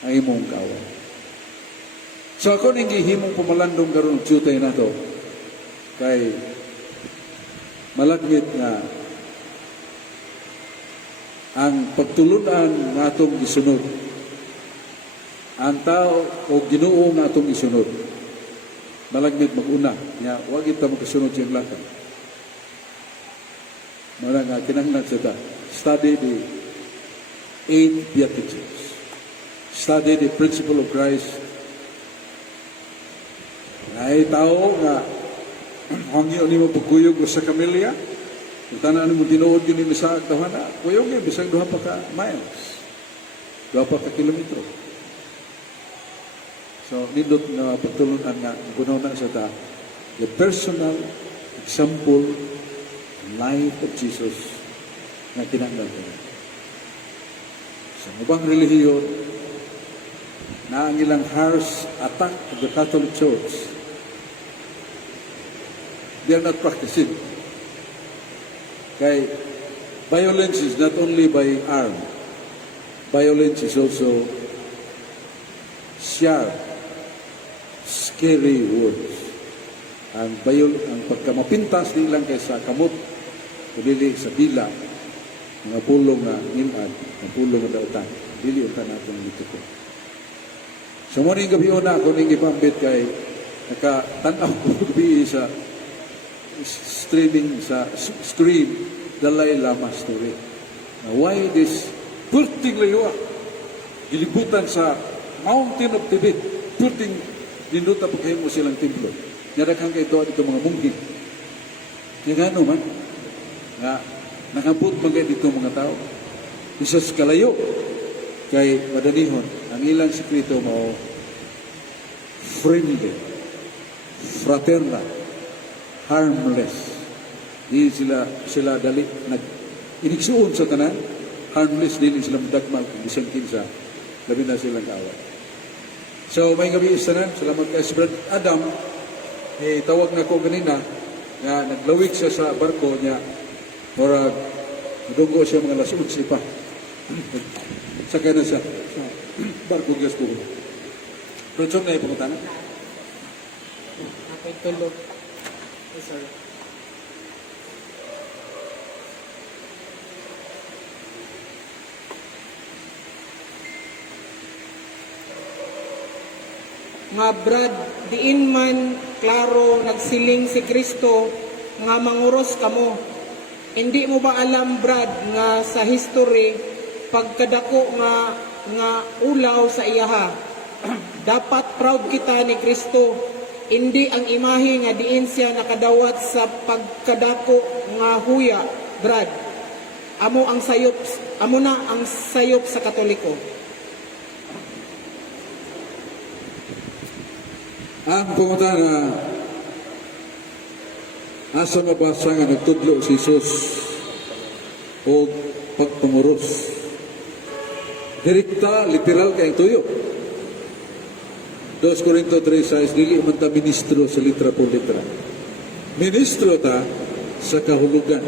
Ay imong kawan. So ako nang gihimong pumalandong karon tutay na to, kay malagmit nga ang pagtulunan nga atong gisunod, ang tao o Ginoo nga atong isunod, malagmit mag-una nga wag kita magkasunod siyang lakang. Mara nga kinahanglan sa ta, study the 8 Beatitudes, study the principle of Christ. Ay tao nga hangyo ni mo pagkuyog sa kamilya, kung tanan mo tinuod yun ni sa tawhana, kuyog yun, bisang 2 pa ka miles, 2 pa ka kilometro. So, nindot na pagtulunan nga, gunaw na sa ta, the personal example life of Jesus na kinahanglan ko. Sa mubang relihiyon, na ang ilang harsh attack of the Catholic Church, they are not practicing. Kay violence is not only by arm. Violence is also sharp, scary words. Ang pagkamapintas di lang kay sa kamot, kundi sa dila, mga pulong na nilad, mga pulong na dautan, dili utan natin dito ko. So mo rin gabi na ako ning ipambit kay nakatanaw ko gabi sa streaming sa stream Dalai Lama story. Now, why this purting layua gilibutan sa Mountain of Tibet, purting dinuta pagkain mo silang templo. Nadaghang kay ito mga mungkin. Kaya gano man nga nakabot mga dito mga tao. Isa sa kalayo kay madanihon ang ilang sekreto mo friendly, fraternal, harmless. Di sila dali inigsuon sa tanan, harmless dili sila madagmal kung isang kinsa, labi na silang kaaway. So may gabi isanan, salamat kay Brad Adam. Tawag na ko ganina nga naglawig siya sa barko niya para madunggo siya mga alas 11 pa. Sakay na siya sa barko gas ko. Prochong na ipunta na. Kapag tulog. Yes, sir. Nga Brad, diin man klaro nagsiling si Kristo nga manguros kamo. Hindi mo ba alam Brad nga sa history pagkadako nga ulaw sa iyaha. Dapat proud kita ni Kristo. Hindi ang imahe nga diin siya nakadawat sa pagkadako nga huya, Brad. Amo na ang sayop sa Katoliko. Ang pumunta na asa mabasa nga nagtudlo si Jesus o pagpanguros. Direkta, literal kayong tuyo. 2 Corinto 3:6, dili man ta ministro sa litra po litra. Ministro ta sa kahulugan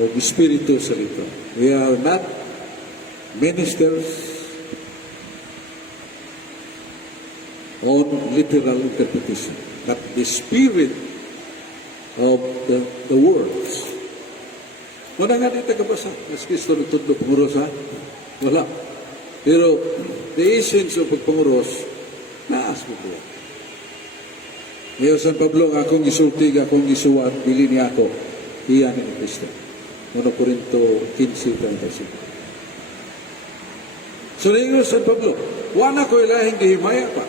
o espiritu sa litra. We are not ministers on literal interpretation, but the spirit of the words. Muna nga dito kabasa, mas Kristo nagtudlo panguros ha? Wala. Pero the essence of pagpanguros, naas mo po. Ngayon San Pablo, akong isultig, akong isuwat, bili niya ako, iyan ni Kristo. 1 Corinto 15:35. So ngayon San Pablo, wala ko ilahing gihimaya pa.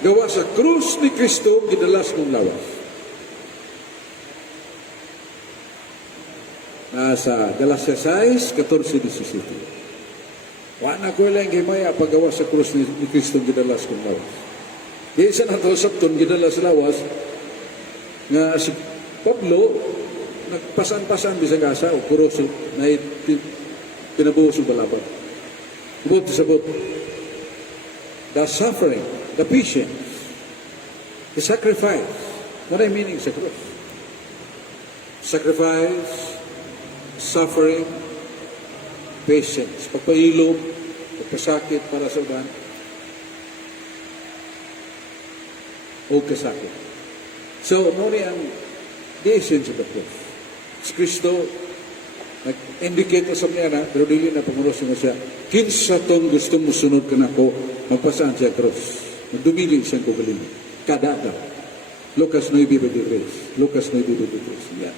Gawa sa krus ni Kristo, gidalas mong lawas. Nasa Galacia 6:14-17. Wala ko lang gimaya paggawa sa krus ni Kristo gidalas kong lawas. Isa na ito sabton gidalas lawas nga si Pablo nagpasan-pasan bisag asa o krus na pinabuhos ng balaban. Ubod sabot. The suffering, the patience, the sacrifice. What I meaning sa krus? Sacrifice, suffering, patience, pagpailog, pagpasakit para sa uban, o kasakit. So, muna ang the essence of the cross. Si Kristo, nag-indicate sa mga na, pero dili na pangulos mo siya, kinsa tong gusto mo sunod ka na ko, magpasaan siya cross. Dumili siyang kugaling. Kadada. Lucas 9:23. Lucas 9:23. Yan.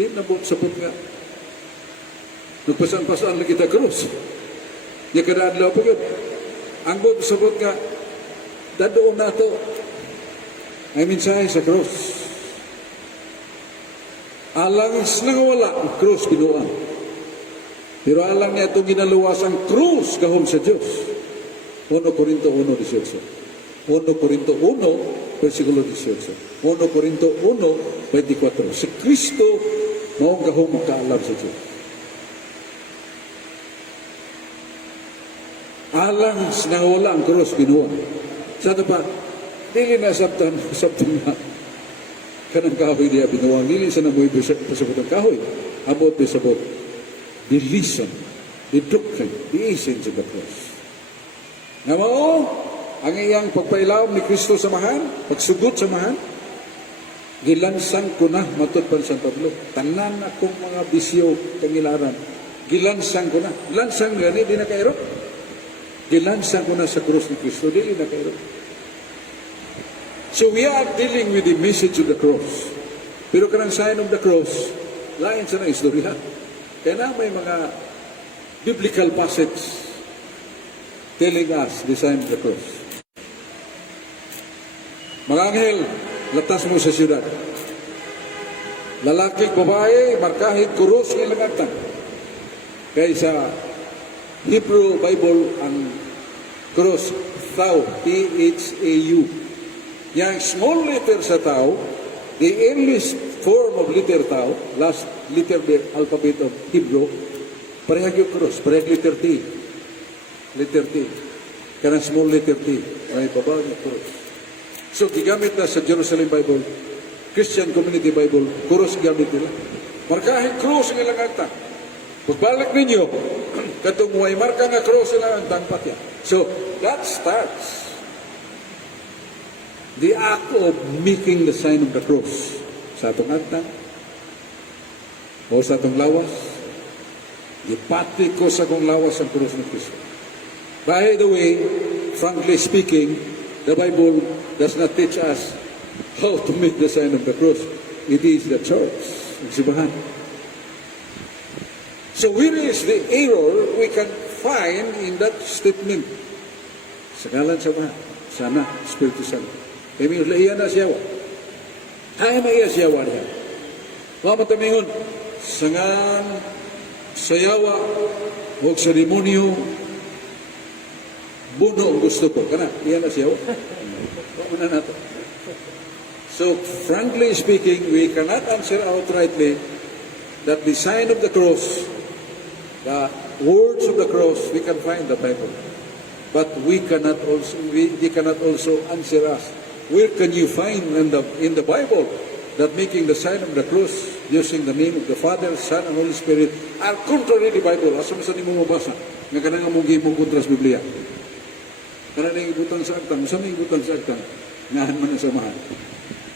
Di na po sapot nga. Nagpasan-pasan lagi kita krus. Ya kadaan law pa yun. Ang buot sabot nga, dadoon na to. Ay minsahe sa krus. Alang nangawala ang krus binuang. Pero alang niya itong ginaluwas ang krus kahon sa Diyos. 1 Corinto 1:18. 1 Corinto 1, versikulo 18. 1 Corinto 1:24. Si Kristo maong kahong magkaalam sa Diyos. Alang nangawala ang krus binuang. Sa ito pa, dili na sabtan nga. Kanang kahoy niya binuang. Dili sa namoy pasabot ang kahoy. Abot pasabot. The reason, the doctrine, the essence of the cross. Nga mo, ang iyang pagpailaw ni Kristo sa mahan, pagsugot sa mahan, gilansang ko na, matod pa San Pablo, tanan akong mga bisyo kangilaran, gilansang ko na. Lansang gani, di na kairo. Gilansang ko na sa krus ni Kristo, di na kairo. So we are dealing with the message of the cross. Pero kanang sign of the cross, lain sa na istorya. Kaya na may mga biblical passage telling us the sign of the cross. Mga anghel, latas mo sa siyudad. Lalaki, babae, markahit, kurus, ilangatan. Kaya sa Hebrew Bible, ang cross, Thau, T-H-A-U. Yang small letter sa Thau, the earliest form of letter Tau, last letter of the alphabet of Hebrew, parehag yung cross, parehag letter T. Letter T. Karang small letter T. May babaw yung cross. So, gigamit na sa Jerusalem Bible, Christian Community Bible, cross gamit nila. Markahin cross ang ilang agta. Pagbalik ninyo, katong may marka nga cross ilang agtang patya. So, that starts the act of making the sign of the cross sa atong agtang o sa atong lawas. Ipati ko sa akong lawas ang cross ng Kristo. By the way, frankly speaking, the Bible does not teach us how to make the sign of the cross. It is the church, ang simbahan. So where is the error we can find in that statement? Sa ngalan sa mga, sana, Espiritu Santo. Kaya may iyan na siyawa. Ay may iya siyawa niya. Mga matamingon, sangan, sayawa, huwag seremonyo, buno ang gusto ko. Kana, iyan na siyawa. Huwag na nato. So, frankly speaking, we cannot answer outrightly that the sign of the cross, the words of the cross, we can find the Bible. But they cannot also answer us. Where can you find in the Bible that making the sign of the cross using the name of the Father, Son, and Holy Spirit are contrary to the Bible? Asa man sa nimo mabasa? Nga kanang among gihimo kontra sa Biblia. Kana ning ibutang sa aktan, sa may ibutang sa aktan, ngahan man ang samahan.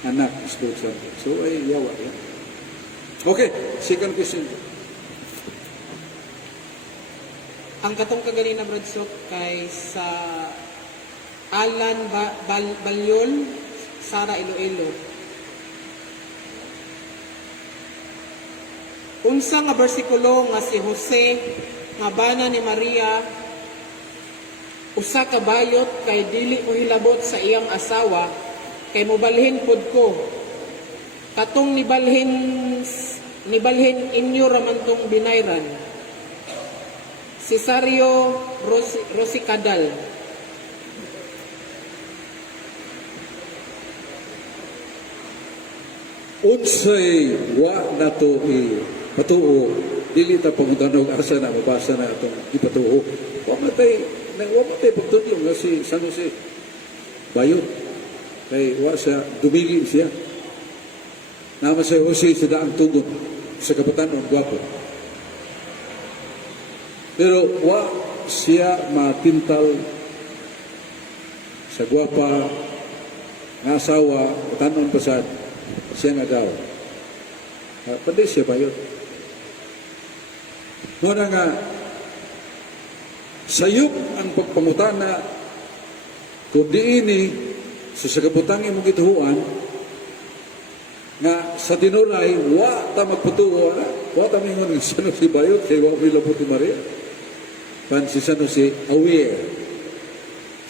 Anak, Espiritu Santo. So ay yawa yan. Okay, second question. Ang katong kaganina Bradsok kay sa Alan Balyon, Sara Iloilo. Unsa nga bersikulo nga si Jose nga bana ni Maria usa ka bayot kay dili mo hilabot sa iyang asawa kay mobalhin pud ko. Katong nibalhin inyo raman tong binayran. Cesario Rosi Cadal. Unsay wa nato patuo, dili ta pangutanog asa na mabasa na itong ipatuo. Wa matay pagtudlo nga si San Jose bayot. Kay wa siya, dumili siya. Nama sa Jose sa daang tugon sa kapatanon, gwapo. Pero wa siya matintal sa gwapa nga asawa, tanon pasad, siya nga daw. Pwede siya ba yun? Muna nga, sayop ang pagpangutana kung di ini sa sagabutang imong gituhuan nga sa tinuray, wa ta magputuo, wa ta mingon ng San Jose bayot, kay wa milabot ni Maria. Pan si San Jose aware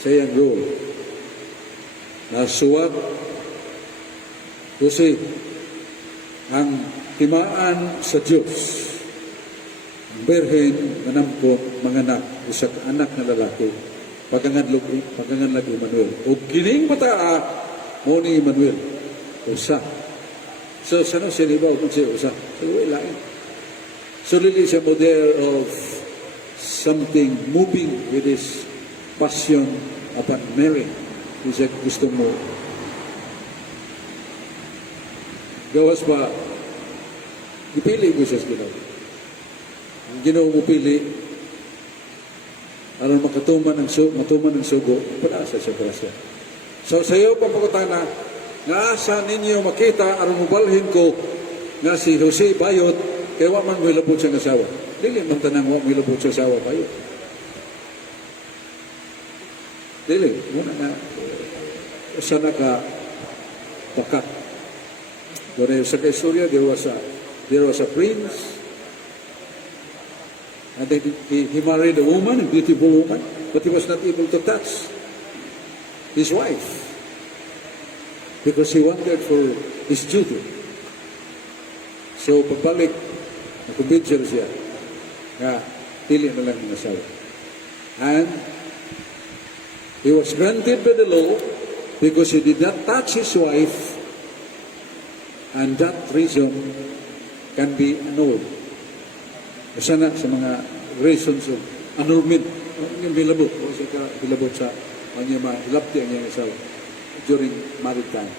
sa iyang role. Nasuwat Jose ang timaan sa Diyos. Ang berhen manampo manganak usa ka anak nga lalaki paganganlog Emmanuel. O kining bataa mo ni Emmanuel usa. So San Jose libaw kung siya usa. So wala So really siya model of something moving with his passion upon Mary. Isa gusto mo. Gawas pa, ipili ko siya sa Ginoo. Ang Ginoo mo pili, aron matuman ng sugo, panaasa siya grasya. So sa iyo pagpagutana, nga asa ninyo makita, aron mubalhin ko, nga si Jose bayot, kaya wa man milabot siya ng asawa. Dili man tanang wa milabot siya asawa bayot. Dili, muna na, sana ka pakat. Doon sa kaistorya, there was a prince, and then he married a woman, a beautiful woman, but he was not able to touch his wife because he wanted for his duty. So, pagbalik, nakumbidyo siya nga pili na lang ng asawa. And he was granted by the law because he did not touch his wife, and that reason can be annulled. Kasi na sa mga reasons of annulment, yung bilabot, o siya ka bilabot sa kanya mahilapti ang iyang asawa during married time.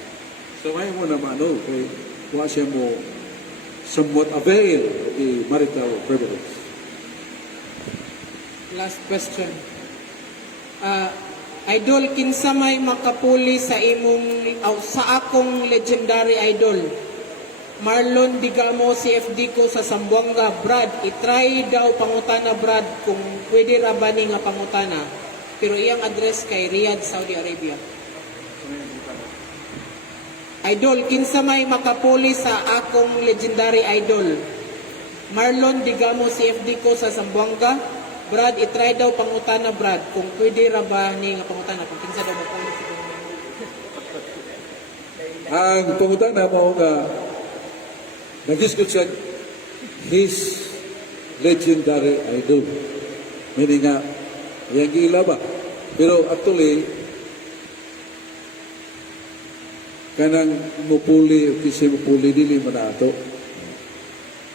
So ngayon mo na ma-annul, kaya kuha siya mo somewhat avail the marital privilege. Last question. Idol, kinsa may makapuli sa sa akong legendary idol? Marlon Digamo, CFD ko sa Sambuanga. Brad, itry daw pangutana, Brad, kung pwede ra ba ni nga pangutana. Pero iyang address kay Riyadh, Saudi Arabia. Idol, kinsa may makapuli sa akong legendary idol? Marlon Digamo, CFD ko sa Sambuanga. Brad, itry daw pangutana, Brad, kung pwede ra ba ni nga pangutana, kung kinsa daw mapuli sa Ang pangutana mo nga nag-discuss siya his legendary idol. Meaning nga, yung gila ba? Pero actually, kanang mupuli, kasi mupuli, dili man na ato.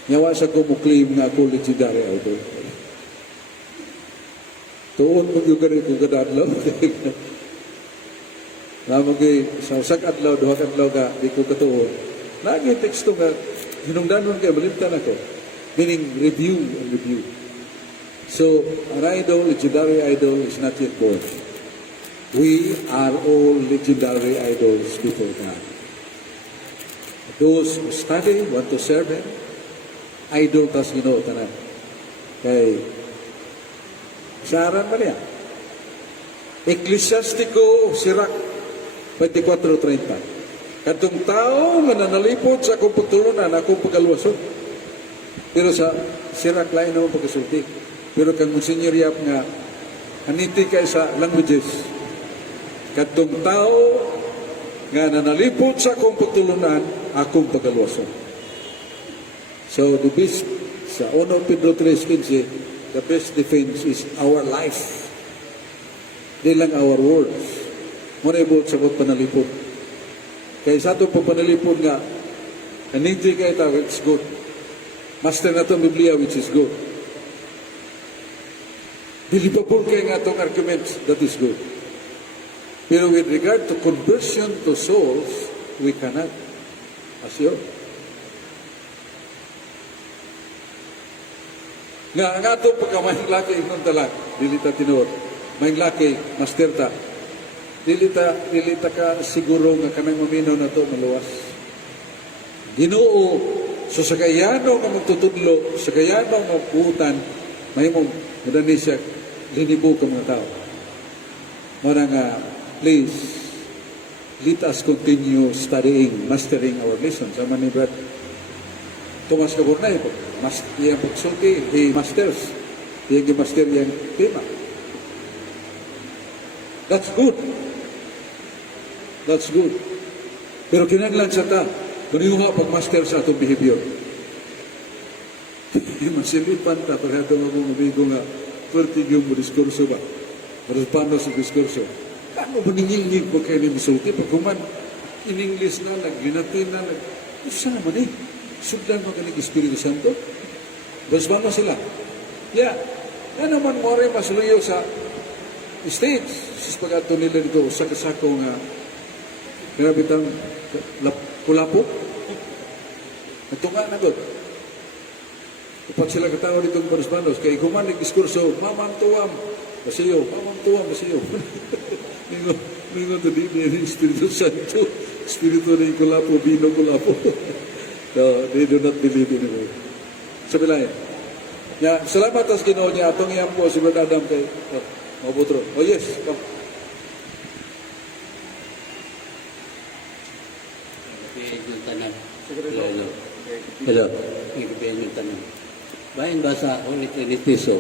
Nyawa sa ko mo claim nga ako legendary idol. Tuon mo yung ganit kong kadadlaw. Lamang kay sa usak adlaw, duha kadlaw ka, di ko katuon. Lagi yung teksto nga, hinungdanon kayo, malimtan ako. Meaning, review and review. So, our idol, legendary idol, is not yet born. We are all legendary idols before God. Those who study, want to serve Him, idol tas Ginoo tanan. Kay saran man niya. Eklesiastiko Sirach 24:30. Kadtong tao nga nanalipod sa akong pagtulunan, akong pagkaluwason. Pero sa Sirach lain naman pagkasulti. Pero kang Monsignor Yap nga haniti kay sa languages. Kadtong tao nga nanalipod sa akong pagtulunan, akong pagkaluwason. So the best, sa 1 Pedro 3:15, the best defense is our life. Di lang our words. Muna ibot sa panalipod. Kaya sa itong panalipod nga, kanindi kayo tao, it's good. Master na itong Biblia, which is good. Dilipapul kayo nga itong arguments, that is good. Pero with regard to conversion to souls, we cannot. As yun. Nga, ang ato pagkamayang laki inong talag, dilita tinuod, mayang laki, master ta, dilita ka siguro nga kanang maminaw na to maluwas. Ginoo, so sa kayano nga magtutudlo, sa kayano nga magpuutan, may mong mudani siya, linibo ka mga tao. Mara nga, please, let us continue studying, mastering our lessons. Sama ni Brad Thomas Caburnay po. Yang pagsulti, he masters. Yang master yang tema. That's good. That's good. Pero kinahanglan sa ta, kuniha pag-master sa atong behavior. Masilipan ta, pagkata akong amigo nga, pertig yung diskurso ba? Marapano sa diskurso. Kano ba ningil-ngil po kayo ni misulti? Pag kuman, in English na, naglinatin na, isa naman eh. Sugdan mo kanig Espiritu Santo. Basbano sila. Yeah. Yan naman mo rin masuluyo sa stage. Sis pag-ato nila dito, sakasako nga, kinabitang kulapo. Ito nga na doon. Kapag sila katao dito ng Basbanos, kaya kuman nag-diskurso, mamang tuwam, basiyo, mamang tuwam, basiyo. Ningon to di ni Espiritu Santo. Espiritu ni kulapo, bino kulapo. No, they do not believe in it. Sabi lang yan. Salamat as Ginoo niya. Atong iyang po, si Brad Adam kay Mabutro. Oh yes, come. Yung tanan. Hello. Yung tanan. Bayan ba sa Holy Trinity so?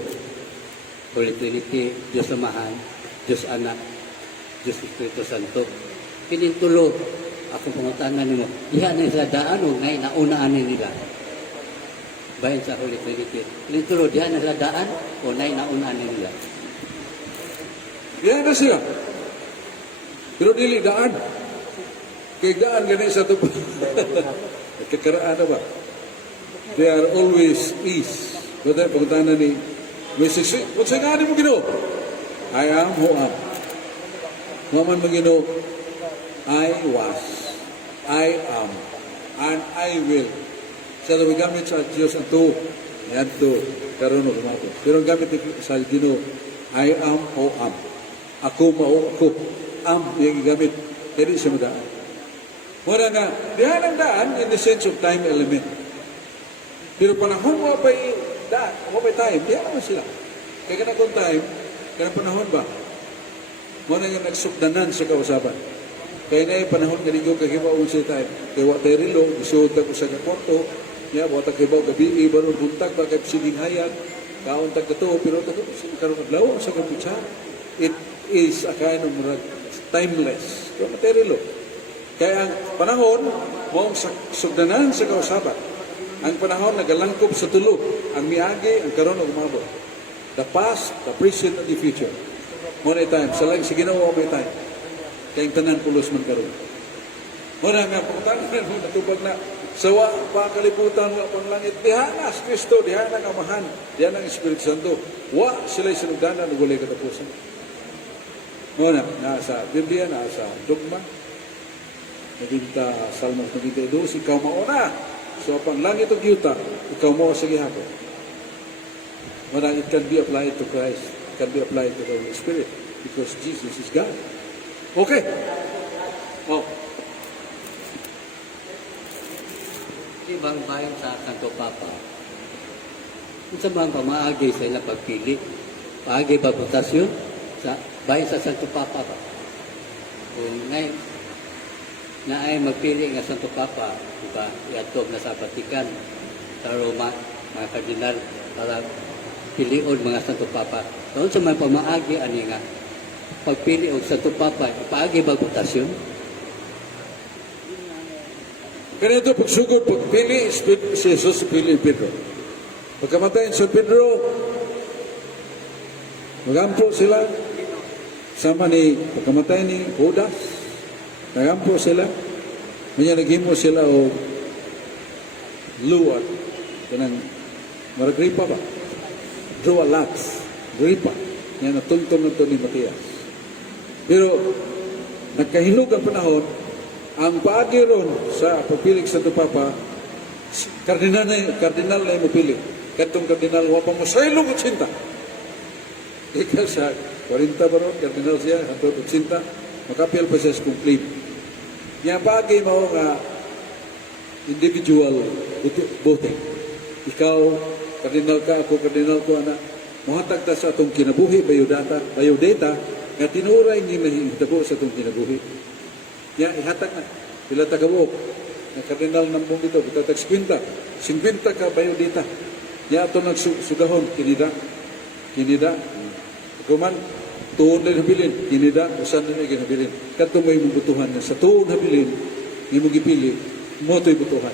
Holy Trinity, Diyos Amahan, Diyos Anak, Diyos Espiritu Santo. Kinintulo, ako pangutanan nimo. Diha na sa daan o ngay naunaan nila. Bayan sa Holy Trinity. Kinintulo, diha na sa daan o ngay naunaan nila. Diyan na siya. Pero dili daan. Kay daan ganun sa ito. Kakaraan na ba? They are always east. Bada, pagkatanan ni Mrs. What's nga mo Ginoo? I am who am. Waman mo Ginoo, I was, I am, and I will. Sa so, gamit sa Diyos ang to, yan to, karoon o kumato. Pero ang gamit sa Ginoo, I am who am. Ako mao ako. Am yung gamit. Hindi siya madaan. Wala nga, diyan ang daan in the sense of time element. Pero panahon mo pa daan, mo pa time, diyan naman sila. Kaya kanakong time, kanang panahon ba? Muna nga nagsukdanan sa kausapan. Kaya na yung panahon nga ninyo kagibaon sa time. Kaya watay rilo, isuod ko sa kaporto, ya, watay kagibaw gabi, ibaron buntag, bakit siging hayag, kaon tag to, pero karon adlaw sa kaputsa. It is a kind of timeless. Kaya watay rilo. Kaya ang panahon, mong sugdanan sa kausapan. Ang panahon nagalangkop sa tulo. Ang miagi, ang karon ug umabot. The past, the present, and the future. Muna time. Sa lang, sige na may time. Kayang tanan pulos man karon. Muna nga, pagtangan mo, natubag na, sawa, pakalibutan, wa pang langit, dihana si Kristo, dihana ang Amahan, dihana ang Espiritu Santo. Wa sila'y sinugdanan, nagulay katapusan. Muna, nasa Biblia, nasa dogma, naging Salmos 92, ikaw mauna. So, pang langit o yuta, ikaw mo sa gihapon. Muna, it can be applied to Christ. It can be applied to the Holy Spirit because Jesus is God. Okay. Oh. Ibang bayan sa Santo Papa, kung sa mga pamaagi sa ilang pagpili, paagi ba butasyon sa bayan sa Santo Papa ba? Kung na ay magpili nga Santo Papa, diba, iatog na sa Vatican, sa Roma, mga kardinal, para pilion mga Santo Papa. Doon sa mga pamaagi, ani nga, pagpili og Santo Papa, paagi ba butasyon? Ganito pagsugod, pagpili, si Jesus pili Pedro. Pagkamatay sa Pedro, magampo sila, sama ni, pagkamatay ni Judas, nagampo sila, may naghimo sila o luwat, kanang maragripa ba? Draw a lots, gripa, yan natultong na ito ni Matias. Pero, nagkahilog ang panahon, ang paagi ron sa pagpilig sa Papa, kardinal na yung mapili. Katong kardinal, wapang masaylong 80. Ika sa 40 ba ron, kardinal siya, hantod 80, makapil pa siya sa kumplib. Yang paagi mo nga individual voting. Ikaw, kardinal ka, ako kardinal ko, anak. Mahatag ta sa atong kinabuhi, biodata, nga tinuray ni mahitabo sa atong kinabuhi. Ya, ihatag na. Pila tagawok. Ang kardinal ng mong dito, itatag 50. 50 ka biodata. Ya, ito nagsugahon, kinida. Kuman, tuon na habilin. Kinida, usan na may ginabilin. Kato may mabutuhan na. Sa tuon habilin, may mong ipili, mo ito'y butuhan.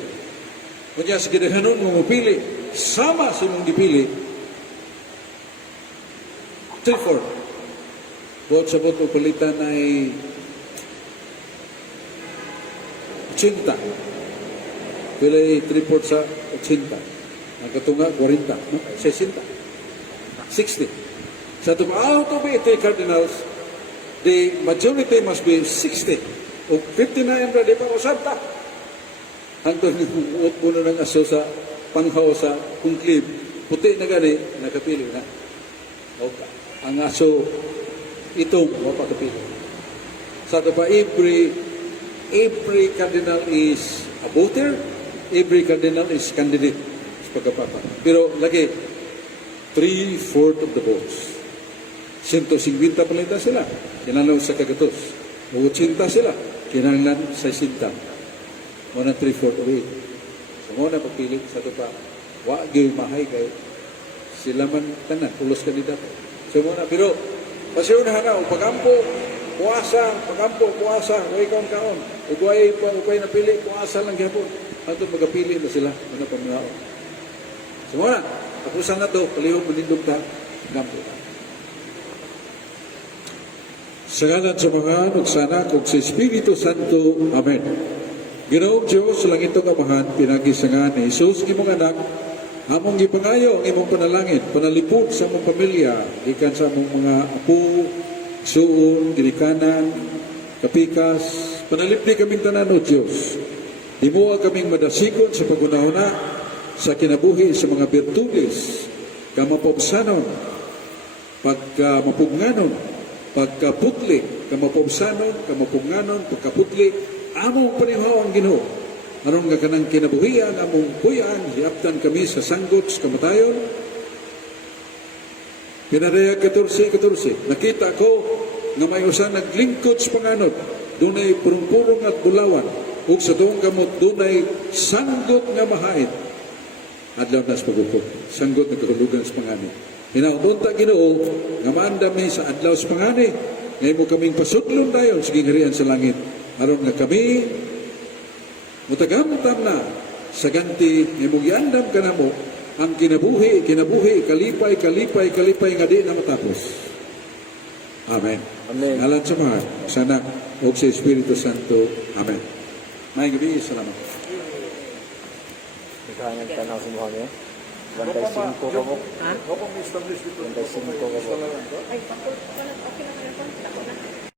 Kanya sa ginahanon mo mapili, sama sa mong ipili, 3-4. Buot sa buto palitan ay 80. Pilay 3-4 sa 80. Ang katunga, 40. 60. 60. Sa out of 80 cardinals, the majority must be 60. O 59 na di pa usabta. Hanggang uot mo na ng aso sa panghaw sa kungklib, puti na gani, nakapili na. Okay. Ang aso, itong mapakapili. Sa ito pa, every cardinal is a voter, every cardinal is candidate sa pagkapapa. Pero lagi, 3/4 of the votes. 150 palita sila, kinalaw sa kagatos. 80 sila, kinahanglan sa 60. Muna 3/4 of it. So muna pagpili sa ito pa, wagyo mahay kay sila man tanan, pulos kandidato. So muna, pero pasyon na hanga, pagampo, pagampo, way kaon. Ugay napili, puasa lang gyapon. Ato magapili na sila, ano pamilao. So muna, tapusan na to, palihog manindog ta, gampo ta. Sa ngalan sa mga nagsanak ug sa Espiritu Santo. Amen. Ginoong Diyos, lang itong amahan, pinagisangan ni Jesus, imong anak, among gipangayo ang imong panalangin, panalipod sa among pamilya, ikan sa among mga apo, suon, ginikanan, kapikas, panalipdi kaming tanan o Diyos. Himuha kaming madasikon sa pagunahuna sa kinabuhi sa mga virtudes, kamapobsanon, pagkamapugnanon, pagkaputli, kamapobsanon, kamapugnanon, pagkaputli, among panihaw ang Ginoo. Aron nga kanang kinabuhian, among kuyan, hiaptan kami sa sanggot sa kamatayon. Pinaraya 14, nakita ko nga may usan naglingkod sa panganod, dunay purong-purong at bulawan, ug sa tuong kamot dunay sanggot nga mahait. Adlaw na sa pagupot, sanggot na kahulugan sa pangani. Hinaunta Ginoo nga maandami sa adlaw sa pangani, ngayon mo kaming pasudlon dayon sa gingharian sa langit. Aron nga kami mutagamtam na sa ganti ngayon mong iandam ka na mo ang kinabuhi, kalipay nga di na matapos. Amen. Amen. Ngalan sa mga, sa Anak, o sa Espiritu Santo. Amen. May gabi, salamat. Ikaw ang tanaw sa mga niya. Bantay 5 ka mo. Ha? Bantay 5 ka mo. Ay, okay na.